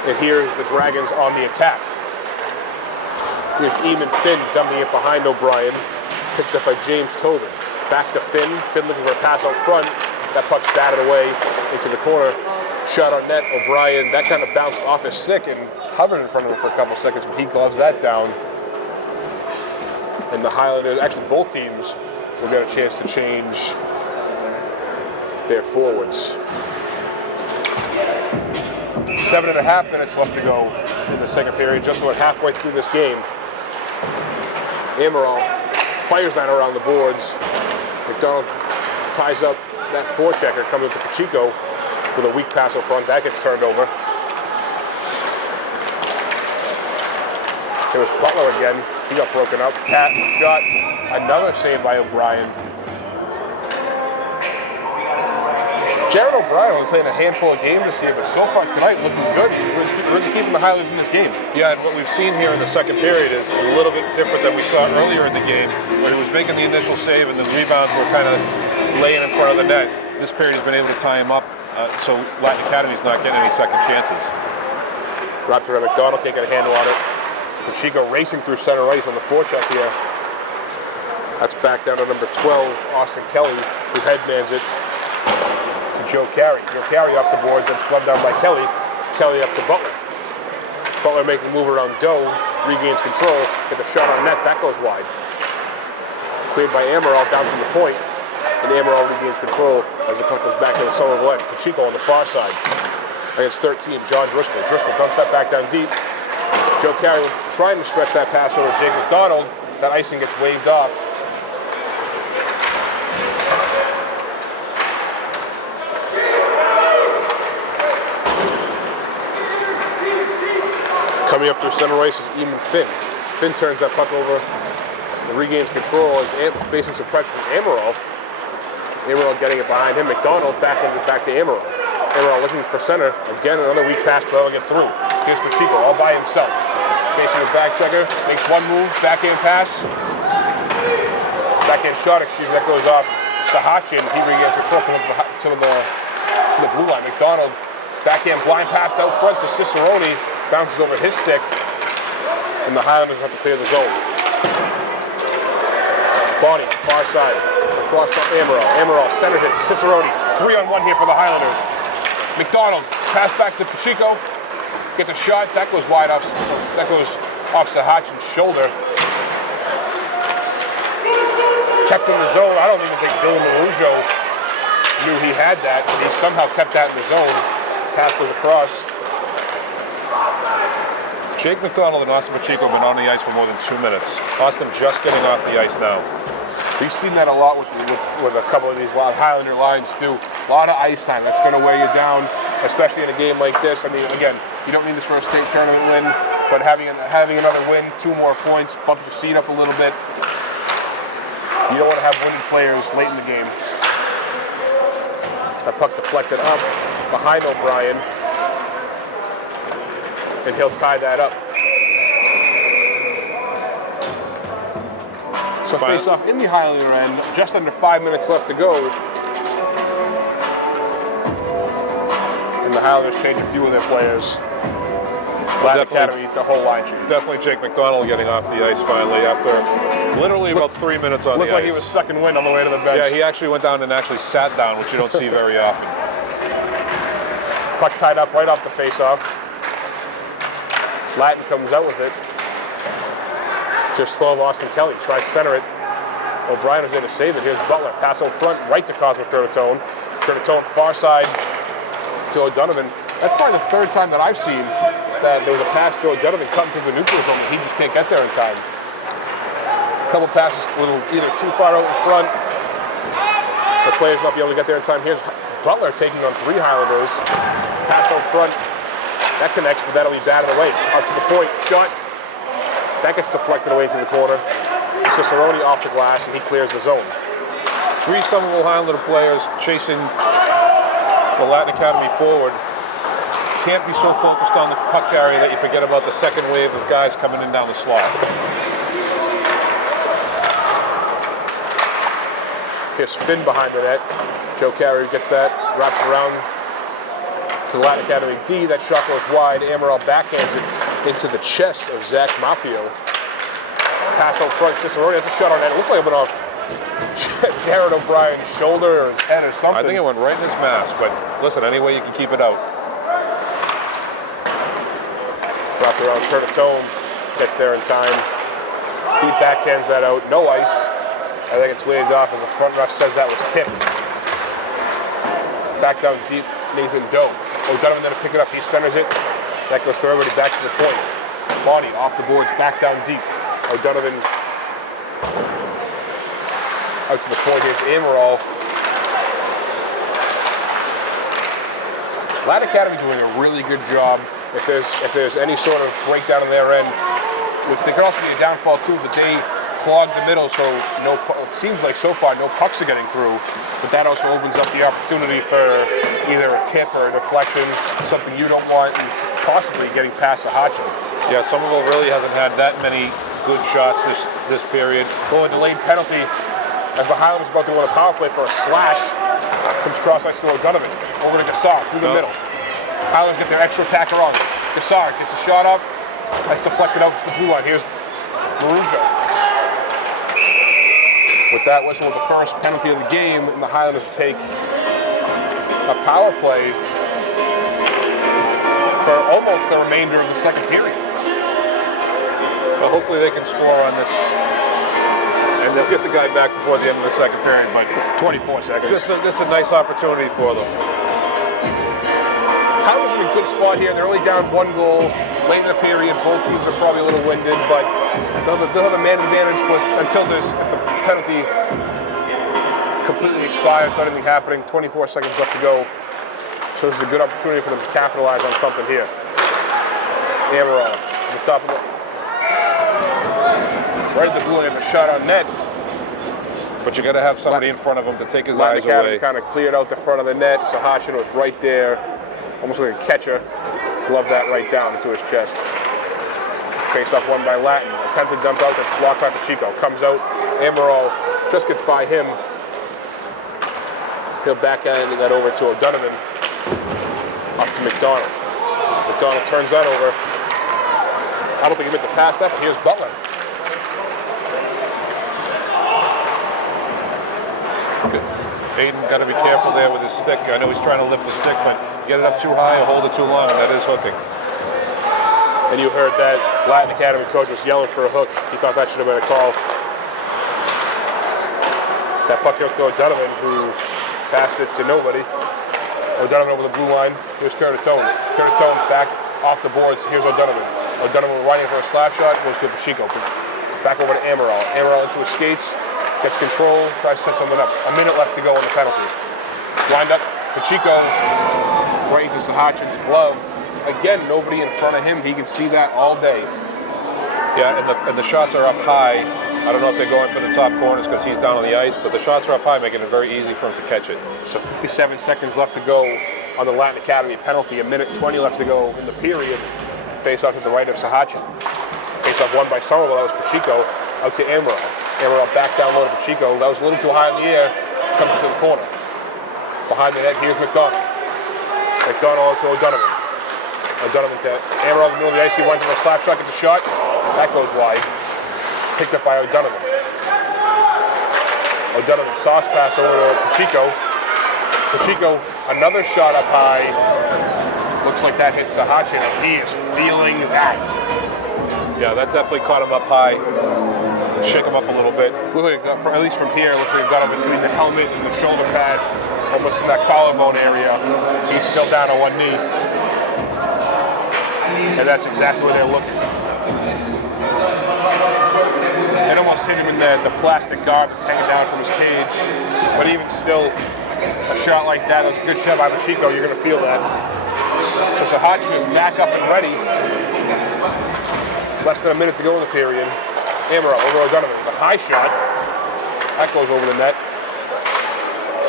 And here's the Dragons on the attack. Here's Eamon Finn dumping it behind O'Brien. Picked up by James Tobin. Back to Finn. Finn looking for a pass out front. That puck's batted away into the corner. Shot on net. O'Brien, that kind of bounced off his stick and hovered in front of him for a couple seconds, but he gloves that down. And the Highlanders, actually both teams, will get a chance to change their forwards. 7.5 minutes left to go in the second period, just about halfway through this game. Amaral fires that around the boards. McDonald ties up that forechecker, coming to Pacheco with a weak pass up front. That gets turned over. It was Butler again. He got broken up. Pat shot. Another save by O'Brien. Jared O'Brien only playing a handful of games this year, but so far tonight looking good. He's really keeping the Highlanders in this game. Yeah, and what we've seen here in the second period is a little bit different than we saw earlier in the game, where he was making the initial save and the rebounds were kind of laying in front of the net. This period has been able to tie him up, so Latin Academy's not getting any second chances. Raptor and McDonald can't get a handle on it. Pacheco racing through center ice on the forecheck here. That's back down to number 12, Austin Kelly, who headmans it to Joe Carey. Joe Carey off the boards, that's gloved down by Kelly. Kelly up to Butler. Butler making the move around Doe, regains control, get the shot on net, that goes wide. Cleared by Amaral down to the point, and Amaral regains control as the puck goes back to the Somerville end. Pacheco on the far side against 13, John Driscoll. Driscoll dumps that back down deep. Joe Carey trying to stretch that pass over to Jake McDonald. That icing gets waved off. Coming up through center ice is Eamon Finn. Finn turns that puck over and regains control as facing some pressure from Amaral. Amaral getting it behind him. McDonald backhands it back to Amaral. Amaral looking for center. Again, another weak pass, but that'll get through. Here's Pacheco all by himself. Facing his back checker, makes one move, backhand pass. Backhand shot, that goes off Sahachin. He regains control coming to the blue line. McDonald, backhand blind pass out front to Cicerone, bounces over his stick, and the Highlanders have to clear the zone. Bonnie, far side, across to Amaral. Amaral centered it to Cicerone. 3-on-1 here for the Highlanders. McDonald, pass back to Pacheco. Gets a shot, that goes wide off. That goes off Sahachin's shoulder. Kept in the zone. I don't even think Dylan Marujo knew he had that. He somehow kept that in the zone. Pass goes across. Jake McDonald and Austin Pacheco have been on the ice for more than 2 minutes. Austin just getting off the ice now. We've seen that a lot with a couple of these Highlander lines too. A lot of ice time. That's going to weigh you down, especially in a game like this. I mean, again, you don't need this for a state tournament win, but having another win, 2 more points, bump your seat up a little bit. You don't want to have winning players late in the game. That puck deflected up behind O'Brien, and he'll tie that up. So face off in the Highlander end, just under 5 minutes left to go. And the Highlanders change a few of their players. Latin Academy, the whole line change. Definitely Jake McDonald getting off the ice finally after literally about 3 minutes on the ice. Looked like he was sucking wind on the way to the bench. Yeah, he actually went down and actually sat down, which you don't see very often. Puck tied up right off the face-off. Latin comes out with it. Here's 12, Austin Kelly, tries to center it. O'Brien was there to save it. Here's Butler, pass out front, right to Cosmic Curtatone. Curtatone far side to O'Donovan. That's probably the 3rd time that I've seen that there was a pass to O'Donovan cutting through the neutral zone, and he just can't get there in time. A couple passes a little either too far out in front. The players not be able to get there in time. Here's Butler taking on 3 Highlanders. Pass out front. That connects, but that'll be batted away. Out to the point, shot. That gets deflected away into the corner. Cicerone off the glass, and he clears the zone. 3 Somerville Highlander players chasing the Latin Academy forward can't be so focused on the puck carry that you forget about the second wave of guys coming in down the slot. Here's Finn behind the net. Joe Carey gets that, wraps around to the Latin Academy D. That shot goes wide. Amaral backhands it into the chest of Zach Maffio. Pass out front, Cicerone. That's a shot on net. It looked like it went off Jared O'Brien's shoulder or his head or something. I think it went right in his mask, but listen, any way you can keep it out. Wrapped around Curtatone, gets there in time. He backhands that out, no ice. I think it's waved off as the front ref says that was tipped. Back down deep, Nathan Doe. O'Donovan then to pick it up, he centers it. That goes through everybody back to the point. Body off the boards, back down deep. O'Donovan out to the point. Here's Amaral. Latin Academy doing a really good job. If there's any sort of breakdown on their end, which there could also be a downfall too, but they clog the middle, so it seems like so far no pucks are getting through, but that also opens up the opportunity for either a tip or a deflection, something you don't want, and possibly getting past a Hotchin. Yeah, Somerville really hasn't had that many good shots this period. Goal, a delayed penalty as the Highlanders about to win a power play for a slash. Comes cross ice to O'Donovan, over to Gassar, through the middle. Highlanders get their extra attacker on. Gassar gets a shot up. That's deflected out to the blue line. Here's Maruja. With that whistle, with the first penalty of the game, and the Highlanders take a power play for almost the remainder of the second period. Well, hopefully they can score on this, and they'll get the guy back before the end of the second period. But 24 seconds. This is a nice opportunity for them. Highlanders in a good spot here. They're only down 1 goal late in the period. Both teams are probably a little winded, but they'll have a man advantage until if the penalty completely expires without anything happening. 24 seconds left to go. So this is a good opportunity for them to capitalize on something here. Amaral at the top of the right at the blue line, the shot on net. But you got to have somebody in front of him to take his Latin eyes Academy away. kind of cleared out the front of the net. Sahachin was right there, almost like a catcher. Glove that right down into his chest. Face off won by Latin. Attempted dump out, that's blocked by Pacheco. Comes out, Amaral just gets by him. He'll backhand that over to O'Donovan. Up to McDonald. McDonald turns that over. I don't think he meant to pass that, but here's Butler. Hayden got to be careful there with his stick. I know he's trying to lift the stick, but get it up too high or hold it too long, and that is hooking. And you heard that Latin Academy coach was yelling for a hook. He thought that should have been a call. That puck out to O'Donovan, who passed it to nobody. O'Donovan over the blue line. Here's Curtatone. Curtatone back off the boards. Here's O'Donovan. O'Donovan running for a slap shot. Goes to Pacheco. Back over to Amaral. Amaral into his skates. Gets control. Tries to set something up. A minute left to go on the penalty. Wind up. Pacheco right into Sahachin's glove. Again, nobody in front of him. He can see that all day. Yeah, and the shots are up high. I don't know if they're going for the top corners because he's down on the ice, but the shots are up high, making it very easy for him to catch it. So 57 seconds left to go on the Latin Academy penalty. A minute 20 left to go in the period. Face off to the right of Sahachin. Face off won by Somerville. That was Pacheco. Out to Amaral. Amaral back down low to Pacheco. That was a little too high in the air. Comes into the corner. Behind the net, here's McDonald. McDonald to O'Donovan. O'Donovan to Amaral in the middle of the ice. He winds up a slap shot, gets a shot. That goes wide. Picked up by O'Donovan. O'Donovan sauce pass over to Pacheco. Pacheco, another shot up high. Looks like that hits Sahachin, and he is feeling that. Yeah, that definitely caught him up high. Shake him up a little bit. Looks like at least from here, looks like it got him between the helmet and the shoulder pad, almost in that collarbone area. He's still down on one knee. And that's exactly where they're looking. It almost hit him in the plastic guard that's hanging down from his cage. But even still, a shot like that was a good shot by Pacheco. You're going to feel that. So Sahachin is back up and ready. Less than a minute to go in the period. Amaral over O'Donovan. The high shot. That goes over the net.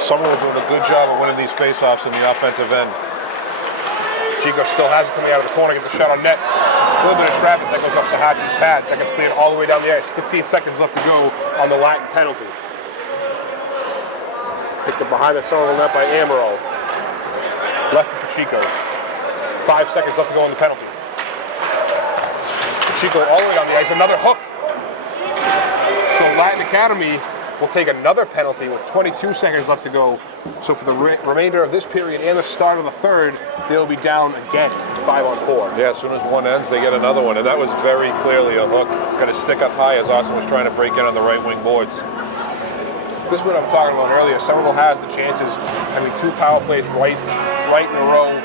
Somerville doing a good job of winning these face-offs in the offensive end. Chico still has it coming out of the corner, gets a shot on net. A little bit of traffic that goes off Sahachin's pads. That gets cleared all the way down the ice. 15 seconds left to go on the Latin penalty. Picked up behind the Somerville net by Amaral. Left for Pacheco. 5 seconds left to go on the penalty. Pacheco all the way down the ice. Another hook. So Latin Academy will take another penalty with 22 seconds left to go. So for the remainder of this period and the start of the third, they'll be down again, 5-on-4. Yeah, as soon as one ends, they get another one, and that was very clearly a hook. Going to stick up high as Austin was trying to break in on the right wing boards. This is what I'm talking about earlier. Somerville has the chances. I mean, 2 power plays right in a row.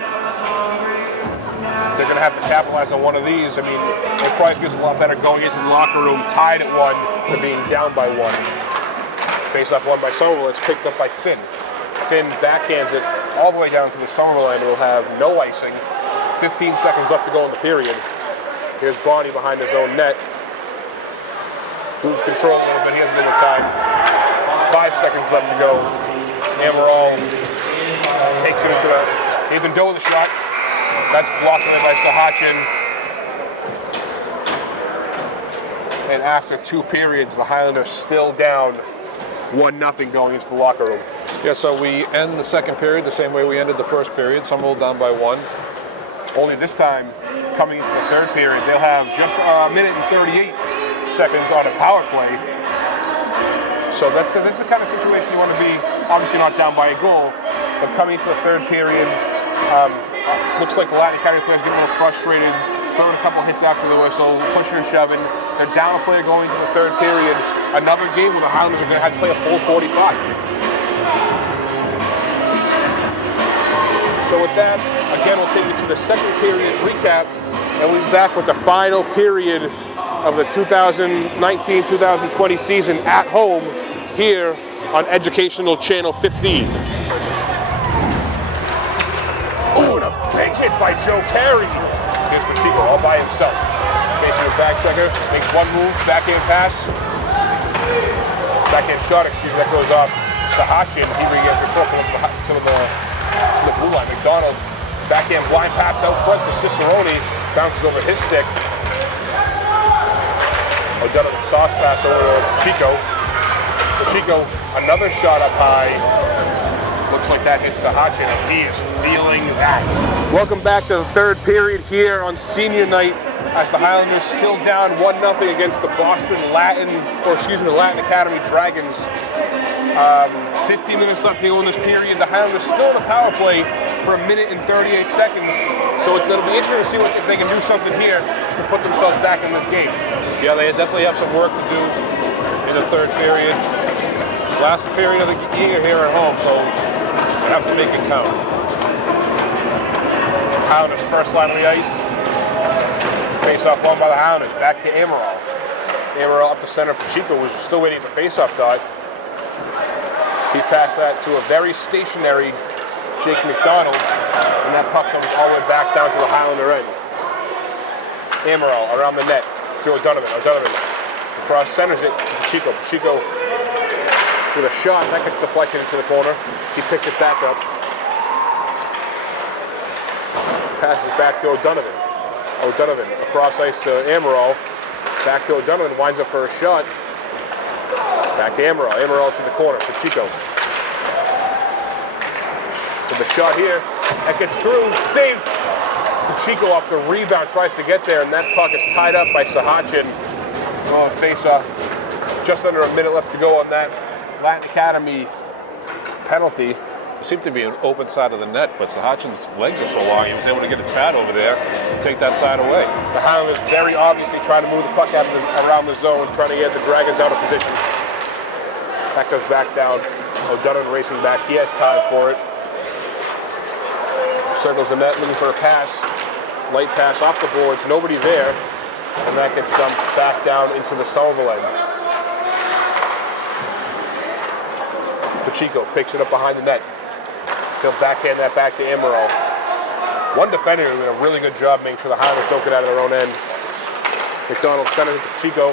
They're going to have to capitalize on one of these. I mean, it probably feels a lot better going into the locker room tied at 1 than being down by 1. Face-off won by Somerville. It's picked up by Finn. Finn backhands it all the way down to the Somerville end. Will have no icing. 15 seconds left to go in the period. Here's Barney behind his own net. Moves control a little bit. He has a little time. 5 seconds left to go. Amaral takes it into the even though the shot. That's blocked away by Sahachin. And after 2 periods, the Highlanders still down 1-0 going into the locker room. Yeah, so we end the second period the same way we ended the first period. Somerville down by 1. Only this time, coming into the third period, they'll have just a minute and 38 seconds on a power play. So that's the kind of situation you want to be. Obviously not down by a goal, but coming into the third period, looks like the Latin Academy players getting a little frustrated, throwing a couple hits after the whistle, pushing and shoving. They're down a player going into the third period. Another game where the Highlanders are going to have to play a full 45. So with that, again, we'll take you to the second period recap, and we'll be back with the final period of the 2019-2020 season at home here on Educational Channel 15. Oh, and a big hit by Joe Carey. Here's Pacheco all by himself. Facing a back checker, makes one move, backhand pass. Backhand shot, that goes off Sahachin. He regains control to the blue line. McDonald, backhand blind pass out front to Cicerone. Bounces over his stick. O'Donovan soft pass over to Pacheco. Pacheco, another shot up high. Looks like that hits Sahachin, and he is feeling that. Welcome back to the third period here on senior night as the Highlanders still down 1-0 against the Latin Academy Dragons. 15 minutes left to go in this period. The Highlanders still in a power play for 1 minute and 38 seconds. So it'll be interesting to see if they can do something here to put themselves back in this game. Yeah, they definitely have some work to do in the third period. Last period of the year here at home, so they have to make it count. Highlanders first line on the ice. Face-off won by the Highlanders. Back to Amaral. Amaral up the center. Pacheco was still waiting for face-off dot. He passed that to a very stationary Jake McDonald, and that puck comes all the way back down to the Highlander end. Amaral around the net to O'Donovan. O'Donovan cross centers it to Pacheco. Pacheco with a shot that gets deflected into the corner. He picked it back up. Passes back to O'Donovan. O'Donovan across ice to Amaral. Back to O'Donovan, winds up for a shot. Back to Amaral. Amaral to the corner. Pacheco. With the shot here. That gets through. Saved. Pacheco off the rebound tries to get there, and that puck is tied up by Sahachin. Oh, face-off. Just under a minute left to go on that Latin Academy penalty. It seemed to be an open side of the net, but Sahachin's legs are so long, he was able to get his pad over there and take that side away. The Highlanders very obviously trying to move the puck around the zone, trying to get the Dragons out of position. That goes back down. O'Donovan racing back. He has time for it. Circles the net, looking for a pass. Light pass off the boards. Nobody there. And that gets dumped back down into the Somerville end. Pacheco picks it up behind the net. He'll backhand that back to Amaral. One defender doing a really good job making sure the Highlanders don't get out of their own end. McDonald centers it to Pacheco.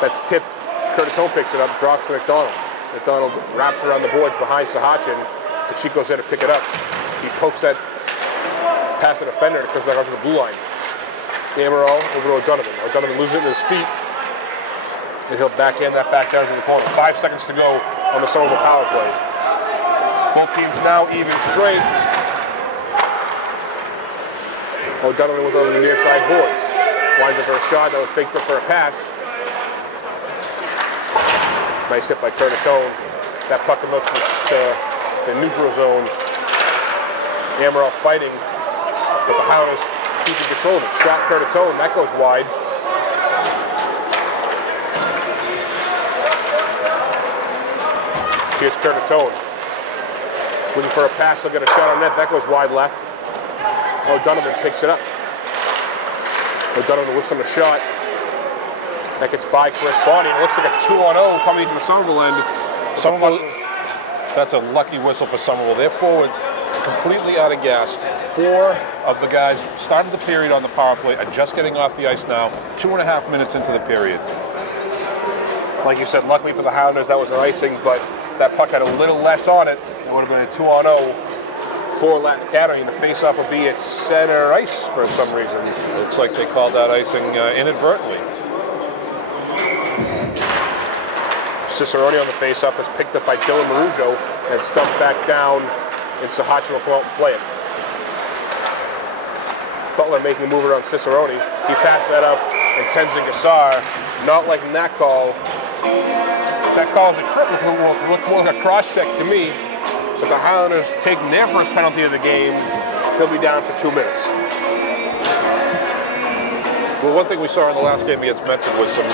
That's tipped. Curtis Home picks it up, drops to McDonald. McDonald wraps around the boards behind Sahacin. Pacheco's there to pick it up. He pokes that pass to defender and comes back onto the blue line. Amaral over to O'Donovan. O'Donovan loses it in his feet. And he'll backhand that back down to the corner. 5 seconds to go on the Somerville power play. Both teams now even strength. O'Donovan with on the near side boards. Lines up for a shot that was faked up for a pass. Nice hit by Curtatone. That puck comes up to the neutral zone. Amaral fighting, but the Highalnders keeping control of it. Shot Curtatone, that goes wide. Here's Curtatone. Looking for a pass, they'll get a shot on net. That goes wide left. O'Donovan picks it up. O'Donovan lifts on the shot. That gets by Chris Bonnie. It looks like a 2-on-0 coming into the Somerville end. Somerville, that's a lucky whistle for Somerville. Their forwards completely out of gas. 4 of the guys started the period on the power play are just getting off the ice now, 2.5 minutes into the period. Like you said, luckily for the Highalnders, that was an icing, but that puck had a little less on it. It would have been a 2-on-0 for Latin Academy, and the face-off would be at center ice for some reason. Looks like they called that icing inadvertently. Cicerone on the face-off that's picked up by Dylan Marujo and stumped back down, and Sahacin will come out and play it. Butler making a move around Cicerone. He passed that up, and Tenzin Gassar not liking that call. That call is a trip. Look more like a cross-check to me. But the Highalnders taking their first penalty of the game. They'll be down for 2 minutes. Well, one thing we saw in the last game against Medford was some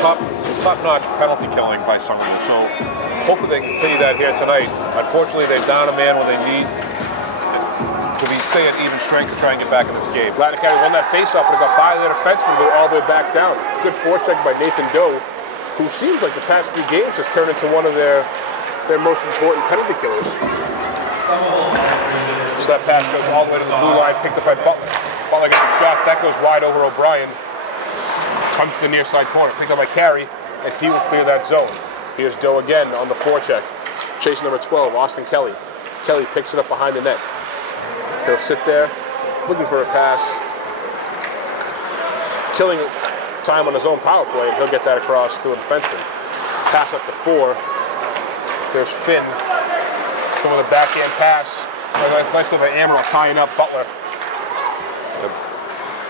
top-notch penalty killing by Somerville. So hopefully they can continue that here tonight. Unfortunately, they're down a man when they need to stay at even strength to try and get back in this game. Latin Academy won that face-off, but it got by their defenseman, go all the way back down. Good forecheck by Nathan Doe, who seems like the past few games has turned into one of their most important penalty killers. So that pass goes all the way to the blue line, picked up by Butler. Butler gets a shot, that goes wide over O'Brien. Comes to the near side corner, picked up by Carey, and he will clear that zone. Here's Doe again on the forecheck. Chase number 12, Austin Kelly. Kelly picks it up behind the net. He'll sit there, looking for a pass, killing time on his own power play, and he'll get that across to a defenseman. Pass up to 4. There's Finn. Finn with a backhand pass. Nice play by Amaral tying up Butler.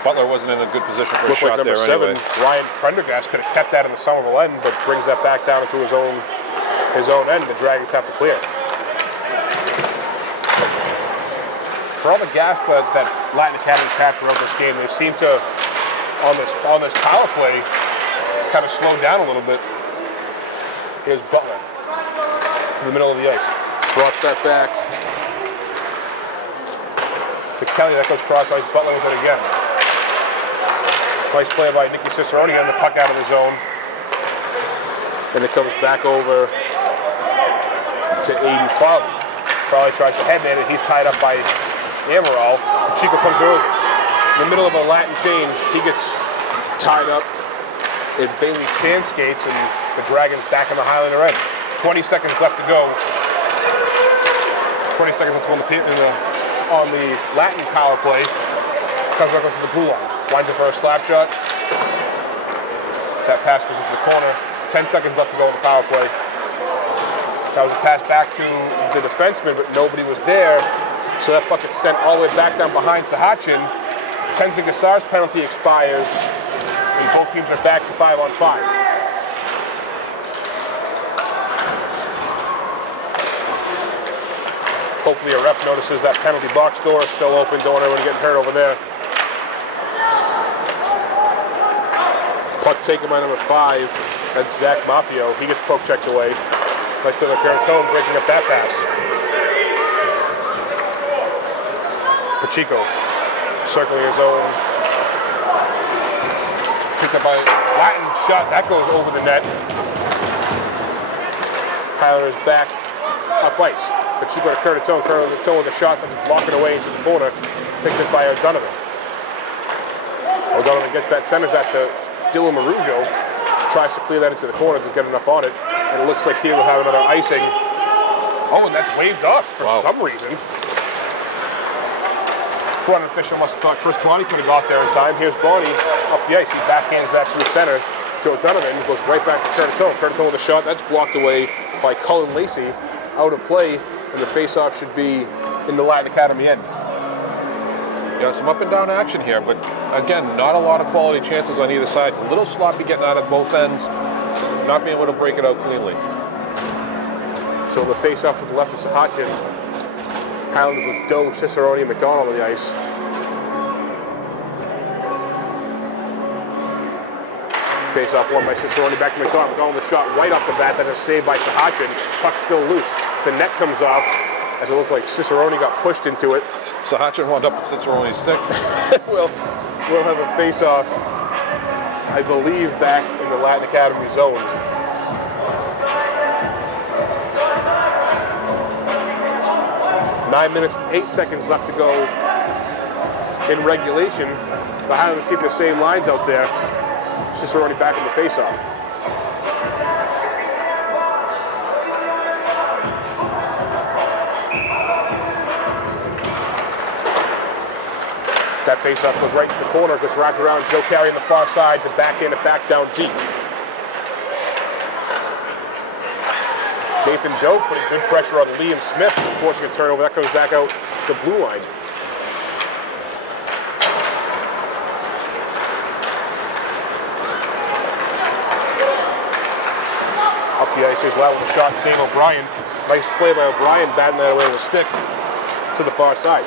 Butler wasn't in a good position for a Looked shot like there number 7, anyway. Ryan Prendergast could have kept that in the Somerville end, but brings that back down into his own end. The Dragons have to clear. For all the gas that Latin Academy's had throughout this game, they seem to, on this power play, kind of slowed down a little bit. Here's Butler to the middle of the ice. Brought that back to Kelly. That goes cross ice. Butler with it again. Nice play by Nicky Cicerone, getting the puck out of the zone. And it comes back over to Aiden Farley. Farley tries to headman it. He's tied up by Amaral. Pacheco comes over in the middle of a Latin change. He gets tied up. And Bailey Chan skates, and the Dragons back in the Highlander end. 20 seconds left to go. 20 seconds left to go on the Latin power play. Comes back up to the blue line. Lines it for a slap shot. That pass goes into the corner. 10 seconds left to go on the power play. That was a pass back to the defenseman, but nobody was there. So that puck gets sent all the way back down behind Sahacin. Tenzin Gassar's penalty expires, and both teams are back to 5-on-5. Hopefully a ref notices that penalty box door is still open. Don't want anyone getting hurt over there. Puck taken by number 5. That's Zach Maffio. He gets poke checked away. Nice play by Curtatone, breaking up that pass. Pacheco circling his own. Picked up by Latin. Shot. That goes over the net. Highlander is back up ice. Pacheco to Curtatone. Curtatone with a shot that's blocking away into the corner. Picked up by O'Donovan. O'Donovan gets that, centers that to Dylan Marujo. Tries to clear that into the corner to get enough on it. And it looks like he will have another icing. Oh, and that's waved off for some reason. Front official must have thought Chris Bonnie could have got there in time. Here's Bonnie up the ice. He backhands that through center to O'Donovan. Goes right back to Curtatone. Curtatone with a shot. That's blocked away by Cullen Lacey. Out of play, and the face-off should be in the Latin Academy end. Yeah, some up and down action here, but again, not a lot of quality chances on either side. A little sloppy getting out of both ends, not being able to break it out cleanly. So the face-off with the left is Sahacin. Highalnders with Doe, Cicerone, and McDonald on the ice. Face-off won by Cicerone, back to McDonald. McDonald with a shot right off the bat. That is saved by Sahacin. Puck still loose. The net comes off as it looked like Cicerone got pushed into it. Sahacin wound up with Cicerone's stick. we'll have a face-off, I believe, back in the Latin Academy zone. Nine minutes and 8 seconds left to go in regulation. The Highlanders keep the same lines out there. Cicerone back in the face-off. That face-off goes right to the corner, gets wrapped around Joe Carey on the far side to backhand it back down deep. Nathan Doe putting good pressure on Liam Smith, forcing a turnover. That comes back out the blue line. Up the ice as well with a shot, Sam O'Brien. Nice play by O'Brien, batting that away with a stick to the far side.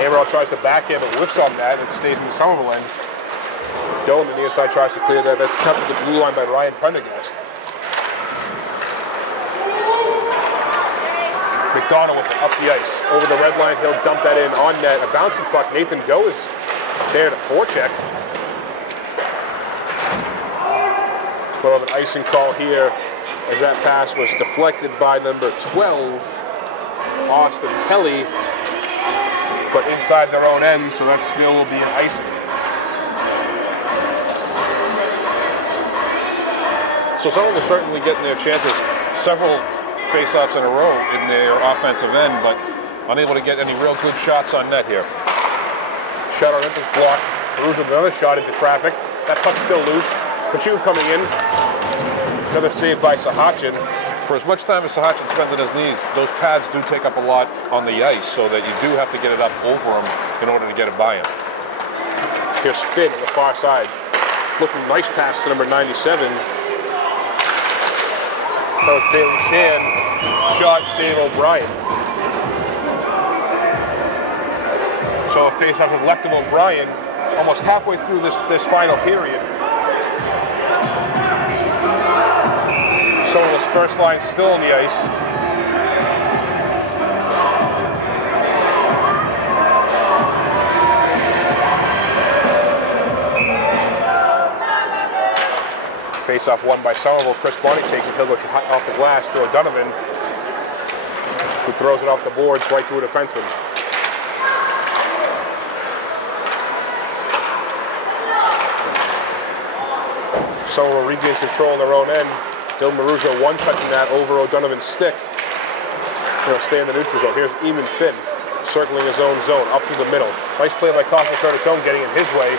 Amaral tries to backhand, but whiffs on that. It stays in the Somerville end. Doe on the near side tries to clear that. That's cut to the blue line by Ryan Prendergast. McDonald with it up the ice. Over the red line, he'll dump that in on net. A bouncing puck. Nathan Doe is there to forecheck. We'll have an icing call here as that pass was deflected by number 12, Austin Kelly. But inside their own end, so that still will be an icing. So some of them certainly getting their chances, several face-offs in a row in their offensive end, but unable to get any real good shots on net here. Shot on Memphis blocked. Bruce with another shot into traffic. That puck's still loose. Pachu coming in. Another save by Sahacin. For as much time as Sahacin spends on his knees, those pads do take up a lot on the ice, so that you do have to get it up over him in order to get it by him. Here's Finn on the far side. Looking nice pass to number 97. That was Bailey Chan. Shot, save O'Brien. So a face-off with left of O'Brien, almost halfway through this final period. Somerville's first line still on the ice. Face-off won by Somerville. Chris Bonnie takes it. He'll go off the glass to O'Donovan, who throws it off the boards right to a defenseman. Somerville regains control on their own end. Dylan Marujo one touching that over O'Donovan's stick. He'll stay in the neutral zone. Here's Eamon Finn circling his own zone up to the middle. Nice play by Cosmo Curtatone getting in his way.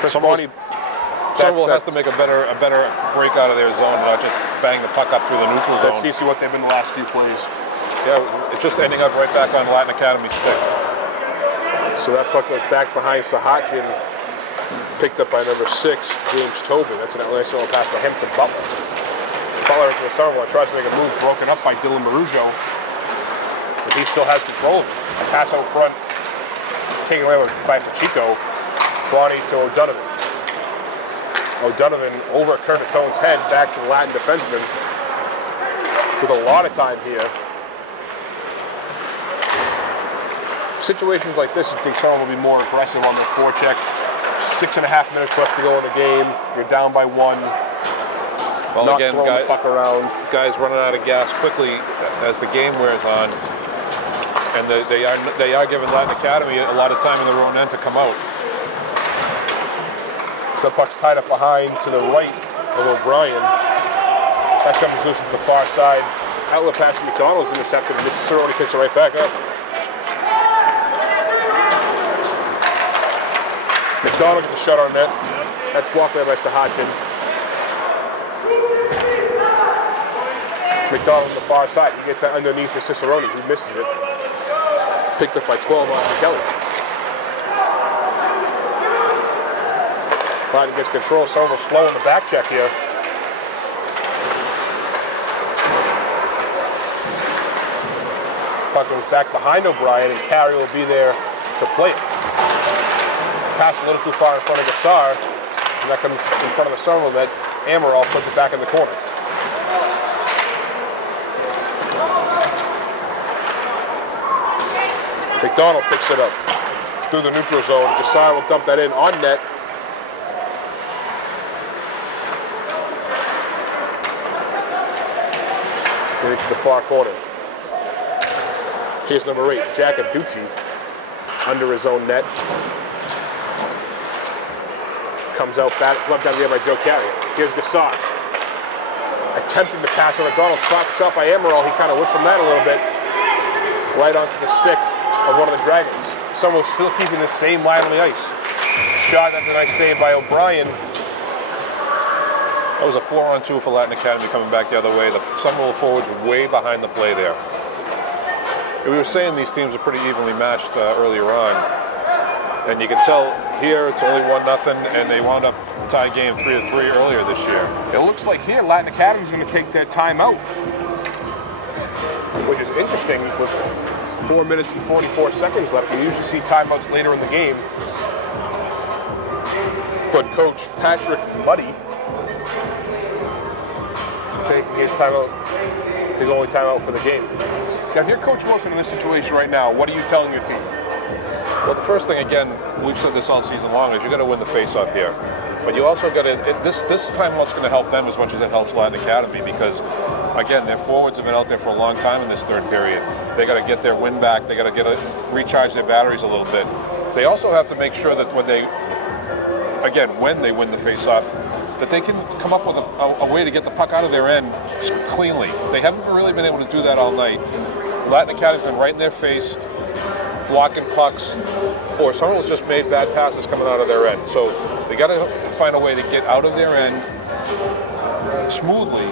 Chris Bonnie. Somerville has to make a better break out of their zone, and not just bang the puck up through the neutral zone. That seems to be what they've been the last few plays. Yeah, it's just ending up right back on Latin Academy's stick. So that puck goes back behind Sahacin, picked up by number 6, James Tobin. That's a nice little pass by him to Butler. Butler into the Somerville tries to make a move, broken up by Dylan Marujo. But he still has control of it. A pass out front, taken away by Pacheco. Bonnie to O'Donovan. O'Donovan over Curtatone's head, back to the Latin defenseman with a lot of time here. Situations like this, you think someone will be more aggressive on their forecheck. 6.5 minutes left to go in the game. You're down by 1. Well, not again, throwing the puck around. Guys running out of gas quickly as the game wears on. And they are giving Latin Academy a lot of time in their own end to come out. So the puck's tied up behind to the right of O'Brien. That comes loose to the far side. Outlet pass to McDonald's intercepted, and Cicerone picks it right back up. McDonald gets a shot on net. That's blocked there by Sahacin. McDonald on the far side. He gets that underneath to Cicerone. He misses it. Picked up by 12 on Kelly. Latin gets control. Somerville slow in the back check here. Puck goes back behind O'Brien, and Carey will be there to play it. Pass a little too far in front of Gassar, and that comes in front of the Somerville net. Amaral puts it back in the corner. McDonald picks it up through the neutral zone. Gassar will dump that in on net. Into the far corner. Here's number 8, Jack Aducci, under his own net. Comes out back, gloved down the air by Joe Carey. Here's Gassar. Attempting to pass on McDonald. Shot by Amaral. He kind of whips from that a little bit. Right onto the stick of one of the Dragons. Someone's still keeping the same line on the ice. Shot, that's a nice save by O'Brien. That was a 4-on-2 for Latin Academy coming back the other way. The Somerville forwards were way behind the play there. We were saying these teams are pretty evenly matched earlier on. And you can tell here it's only 1-0, and they wound up tie game 3-3 earlier this year. It looks like here Latin Academy is going to take their timeout, which is interesting with 4 minutes and 44 seconds left. You usually see timeouts later in the game. But Coach Patrick Muddy taking his timeout, his only timeout for the game. Now, if you're Coach Wilson in this situation right now, what are you telling your team? Well, the first thing, again, we've said this all season long, is you're going to win the face-off here. But you also got to, this timeout's going to help them as much as it helps Latin Academy, because, again, their forwards have been out there for a long time in this third period. They got to get their wind back. They got to recharge their batteries a little bit. They also have to make sure that when they win the face-off, that they can come up with a way to get the puck out of their end cleanly. They haven't really been able to do that all night. Latin Academy's been right in their face, blocking pucks, or Somerville's just made bad passes coming out of their end. So they got to find a way to get out of their end smoothly,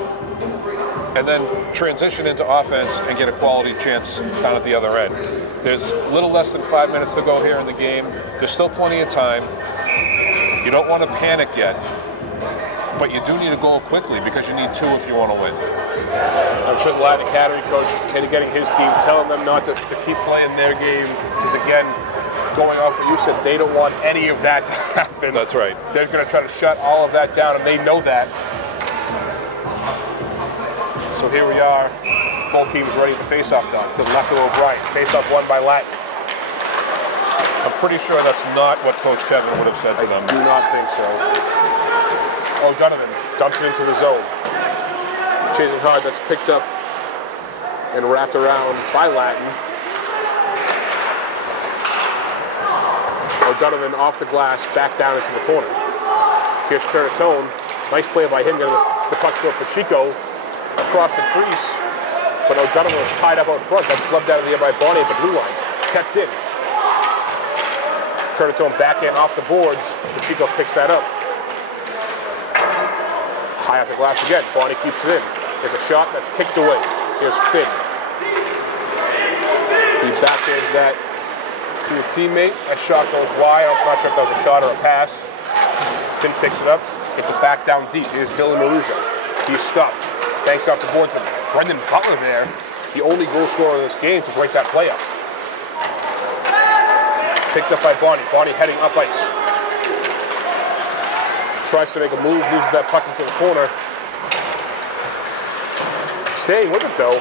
and then transition into offense and get a quality chance down at the other end. There's a little less than 5 minutes to go here in the game. There's still plenty of time. You don't want to panic yet, but you do need to goal quickly, because you need 2 if you want to win. I'm sure the Latin Academy coach getting his team, telling them not to keep playing their game, because again, going off what you said, they don't want any of that to happen. That's right. They're going to try to shut all of that down, and they know that. So here we are, both teams ready to face off down. To the left of O'Brien, face off won by Latin. I'm pretty sure that's not what Coach Kevin would have said to them. I do not think so. O'Donovan dumps it into the zone. Chasing hard, that's picked up and wrapped around by Latin. O'Donovan off the glass, back down into the corner. Here's Curtatone. Nice play by him, getting the puck to Pacheco across the crease. But O'Donovan was tied up out front. That's gloved out of the air by Bonnie at the blue line. Kept in. Curtatone backhand off the boards. Pacheco picks that up. High off the glass again. Bonnie keeps it in. There's a shot that's kicked away. Here's Finn. He backhands that to a teammate. That shot goes wide. I'm not sure if that was a shot or a pass. Finn picks it up. It's a back down deep. Here's Dylan Maruja. He's stopped. Banks off the boards of Brendan Butler there. The only goal scorer in this game to break that play up. Picked up by Bonnie. Bonnie heading up ice. Tries to make a move, loses that puck into the corner. Staying with it though.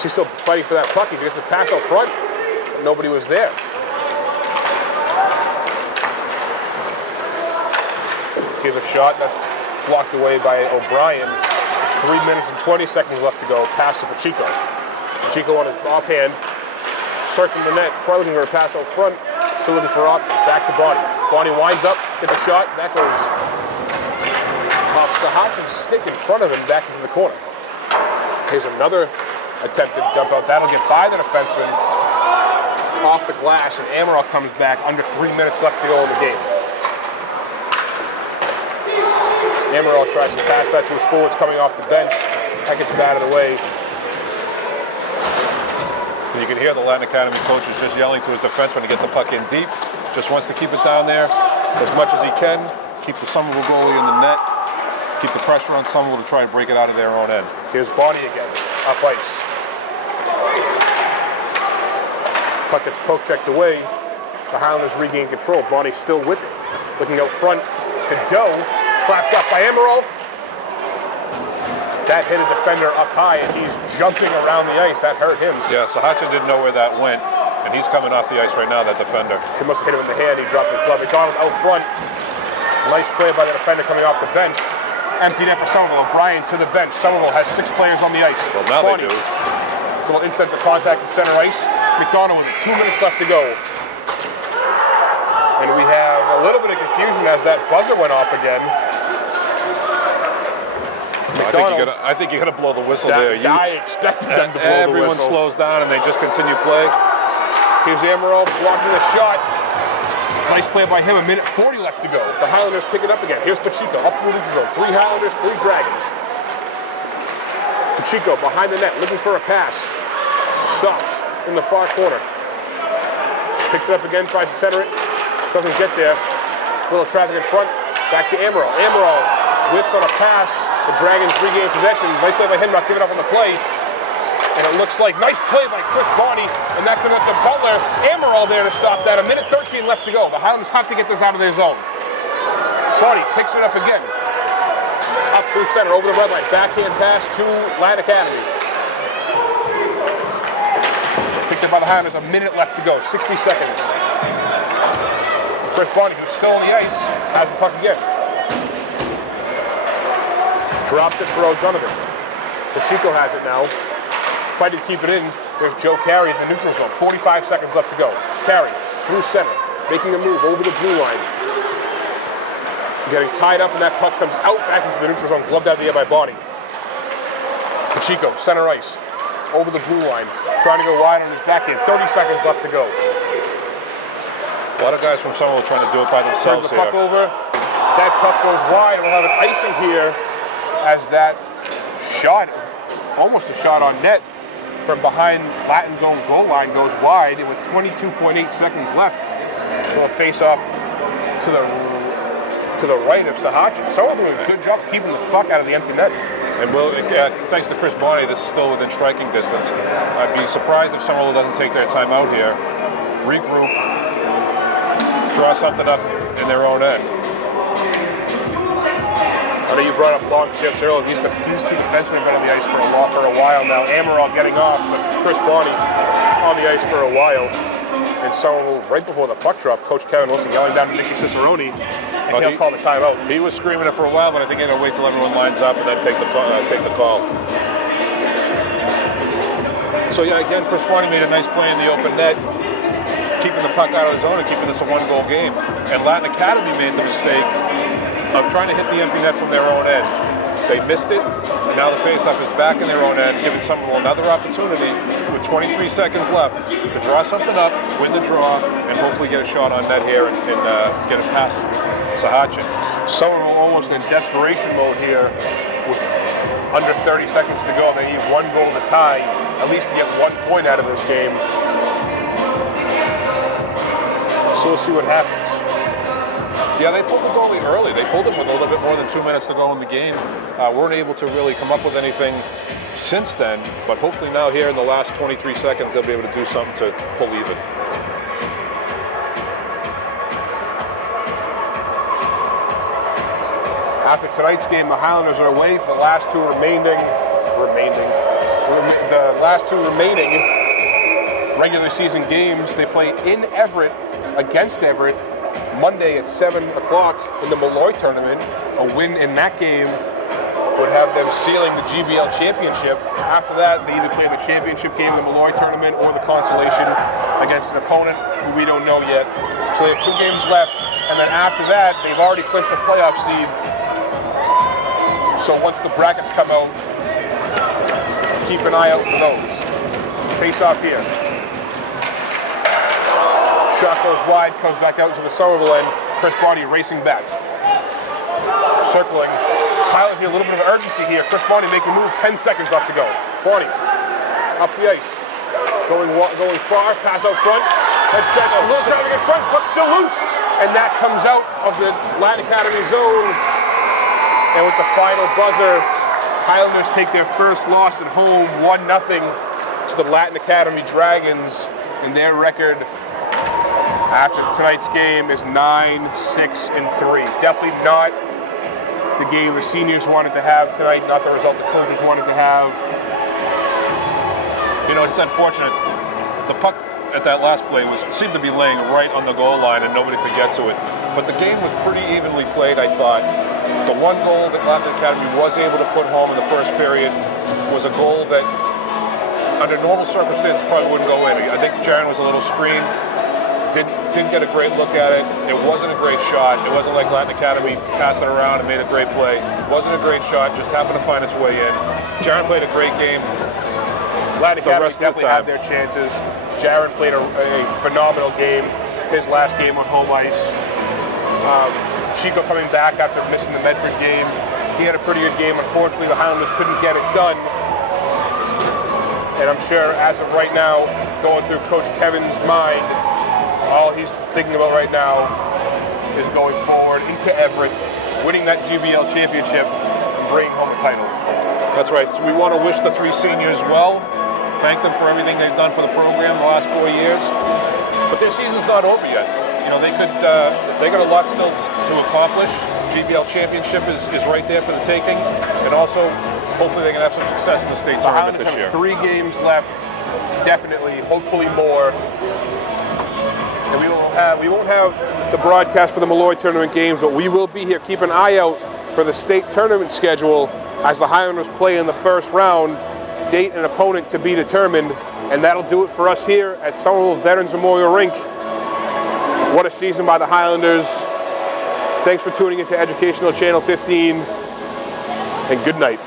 She's still fighting for that puck. He gets a pass out front, but nobody was there. Here's a shot that's blocked away by O'Brien. 3 minutes and 20 seconds left to go. Pass to Pacheco. Pacheco on his offhand. circling the net, probably looking for a pass out front, still looking for options. Back to Bonnie. Bonnie winds up, gets a shot, that goes off Sahachin's stick in front of him, back into the corner. Here's another attempted jump out. That'll get by the defenseman off the glass, and Amaral comes back under 3 minutes left to go in the game. Amaral tries to pass that to his forwards coming off the bench. That gets batted away. And you can hear the Latin Academy coach is just yelling to his defenseman to get the puck in deep. Just wants to keep it down there as much as he can. Keep the Somerville goalie in the net. Keep the pressure on Somerville to try and break it out of their own end. Here's Bonnie again, up ice. Puck gets poke checked away. The Highlanders regain control. Bonnie's still with it. Looking out front to Doe. Slap shot by Amaral. That hit a defender up high, and he's jumping around the ice. That hurt him. Yeah, Sahachin didn't know where that went, and he's coming off the ice right now, that defender. He must have hit him in the hand. He dropped his glove. McDonald out front. Nice play by the defender coming off the bench. Empty net for Somerville. O'Brien to the bench. Somerville has 6 players on the ice. Well, now they do. Little instant to contact in center ice. McDonald with it. 2 minutes left to go. And we have a little bit of confusion as that buzzer went off again. I think you got to blow the whistle there. I expected them to blow the whistle. Everyone slows down and they just continue play. Here's Amaral blocking the shot. Nice play by him. 1:40 left to go. The Highlanders pick it up again. Here's Pacheco up to the neutral zone. 3 Highlanders, 3 Dragons. Pacheco behind the net looking for a pass. Stops in the far corner. Picks it up again, tries to center it. Doesn't get there. Little traffic in front. Back to Amaral. Amaral whiffs on a pass. The Dragons regain possession. Nice play by him, not giving up on the play. And it looks like nice play by Chris Bonnie, and that could have the Butler. Amaral there to stop that. 1:13 left to go. The Highlanders have to get this out of their zone. Bonnie picks it up again. Up through center, over the red line. Backhand pass to Latin Academy. Picked up by the Highlanders. 1 minute left to go. 60 seconds. Chris Bonnie, who's still on the ice, has the puck again. Drops it for O'Donovan. Pacheco has it now. Fighting to keep it in. There's Joe Carey in the neutral zone. 45 seconds left to go. Carey through center, making a move over the blue line. Getting tied up, and that puck comes out back into the neutral zone, gloved out of the air by Bonnie. Pacheco, center ice, over the blue line, trying to go wide on his backhand. 30 seconds left to go. A lot of guys from Somerville trying to do it by themselves here. Turns the puck over. That puck goes wide, and we'll have an icing here as that shot, almost a shot on net, from behind Latin's own goal line goes wide, and with 22.8 seconds left, we'll face off to the right of Sahachin. Someone doing a good job keeping the puck out of the empty net. And thanks to Chris Bonnie, this is still within striking distance. I'd be surprised if Somerville doesn't take their time out here, regroup, draw something up in their own end. I know you brought up long shifts earlier. These two defensemen have been on the ice for a while now. Amaral getting off, but Chris Bonnie on the ice for a while. And so right before the puck drop, Coach Kevin Wilson yelling down to Nicky Cicerone, and he'll call the timeout. He was screaming it for a while, but I think he'll wait till everyone lines up and then take the call. So yeah, again, Chris Bonnie made a nice play in the open net, keeping the puck out of the zone and keeping this a 1-goal game. And Latin Academy made the mistake of trying to hit the empty net from their own end. They missed it, and now the faceoff is back in their own end, giving Somerville another opportunity with 23 seconds left to draw something up, win the draw, and hopefully get a shot on net here and get it past Sahachin. Somerville almost in desperation mode here with under 30 seconds to go. They need 1 goal to tie, at least to get 1 point out of this game. So we'll see what happens. Yeah, they pulled the goalie early. They pulled him with a little bit more than 2 minutes to go in the game. Weren't able to really come up with anything since then, but hopefully now here in the last 23 seconds, they'll be able to do something to pull even. After tonight's game, the Highlanders are away for the last two remaining regular season games. They play in Everett against Everett Monday at 7 o'clock in the Malloy tournament. A win in that game would have them sealing the GBL championship. After that, they either play the championship game in the Malloy tournament or the consolation against an opponent who we don't know yet. So they have 2 games left, and then after that, they've already clinched a playoff seed. So once the brackets come out, keep an eye out for those. Face off here. Shot goes wide, comes back out to the Somerville end. Chris Barney racing back. Circling. Highalnders need a little bit of urgency here. Chris Barney making a move, 10 seconds left to go. Barney, up the ice. Going far, pass out front. That's a little driving in front, but still loose. And that comes out of the Latin Academy zone. And with the final buzzer, Highalnders take their first loss at home, 1-0 to the Latin Academy Dragons. And their record after tonight's game is 9-6-3. Definitely not the game the seniors wanted to have tonight, not the result the coaches wanted to have. You know, it's unfortunate. The puck at that last play seemed to be laying right on the goal line and nobody could get to it. But the game was pretty evenly played, I thought. The one goal that Latin Academy was able to put home in the first period was a goal that, under normal circumstances, probably wouldn't go in. I think Jaron was a little screened. Didn't get a great look at it. It wasn't a great shot. It wasn't like Latin Academy passed it around and made a great play. It wasn't a great shot, just happened to find its way in. Jaron played a great game. Latin Academy definitely had their chances. Jaron played a phenomenal game, his last game on home ice. Chico coming back after missing the Medford game. He had a pretty good game. Unfortunately, the Highalnders couldn't get it done. And I'm sure, as of right now, going through Coach Kevin's mind, all he's thinking about right now is going forward into Everett, winning that GBL championship, and bringing home a title. That's right. So we want to wish the 3 seniors well, thank them for everything they've done for the program the last 4 years. But their season's not over yet. You know, they got a lot still to accomplish. GBL championship is right there for the taking, and also hopefully they can have some success in the state tournament this year. The Highalnders have 3 games left, definitely, hopefully more. And we won't have the broadcast for the Malloy tournament games, but we will be here. Keep an eye out for the state tournament schedule as the Highalnders play in the first round. Date and opponent to be determined, and that'll do it for us here at Somerville Veterans Memorial Rink. What a season by the Highalnders. Thanks for tuning into Educational Channel 15, and good night.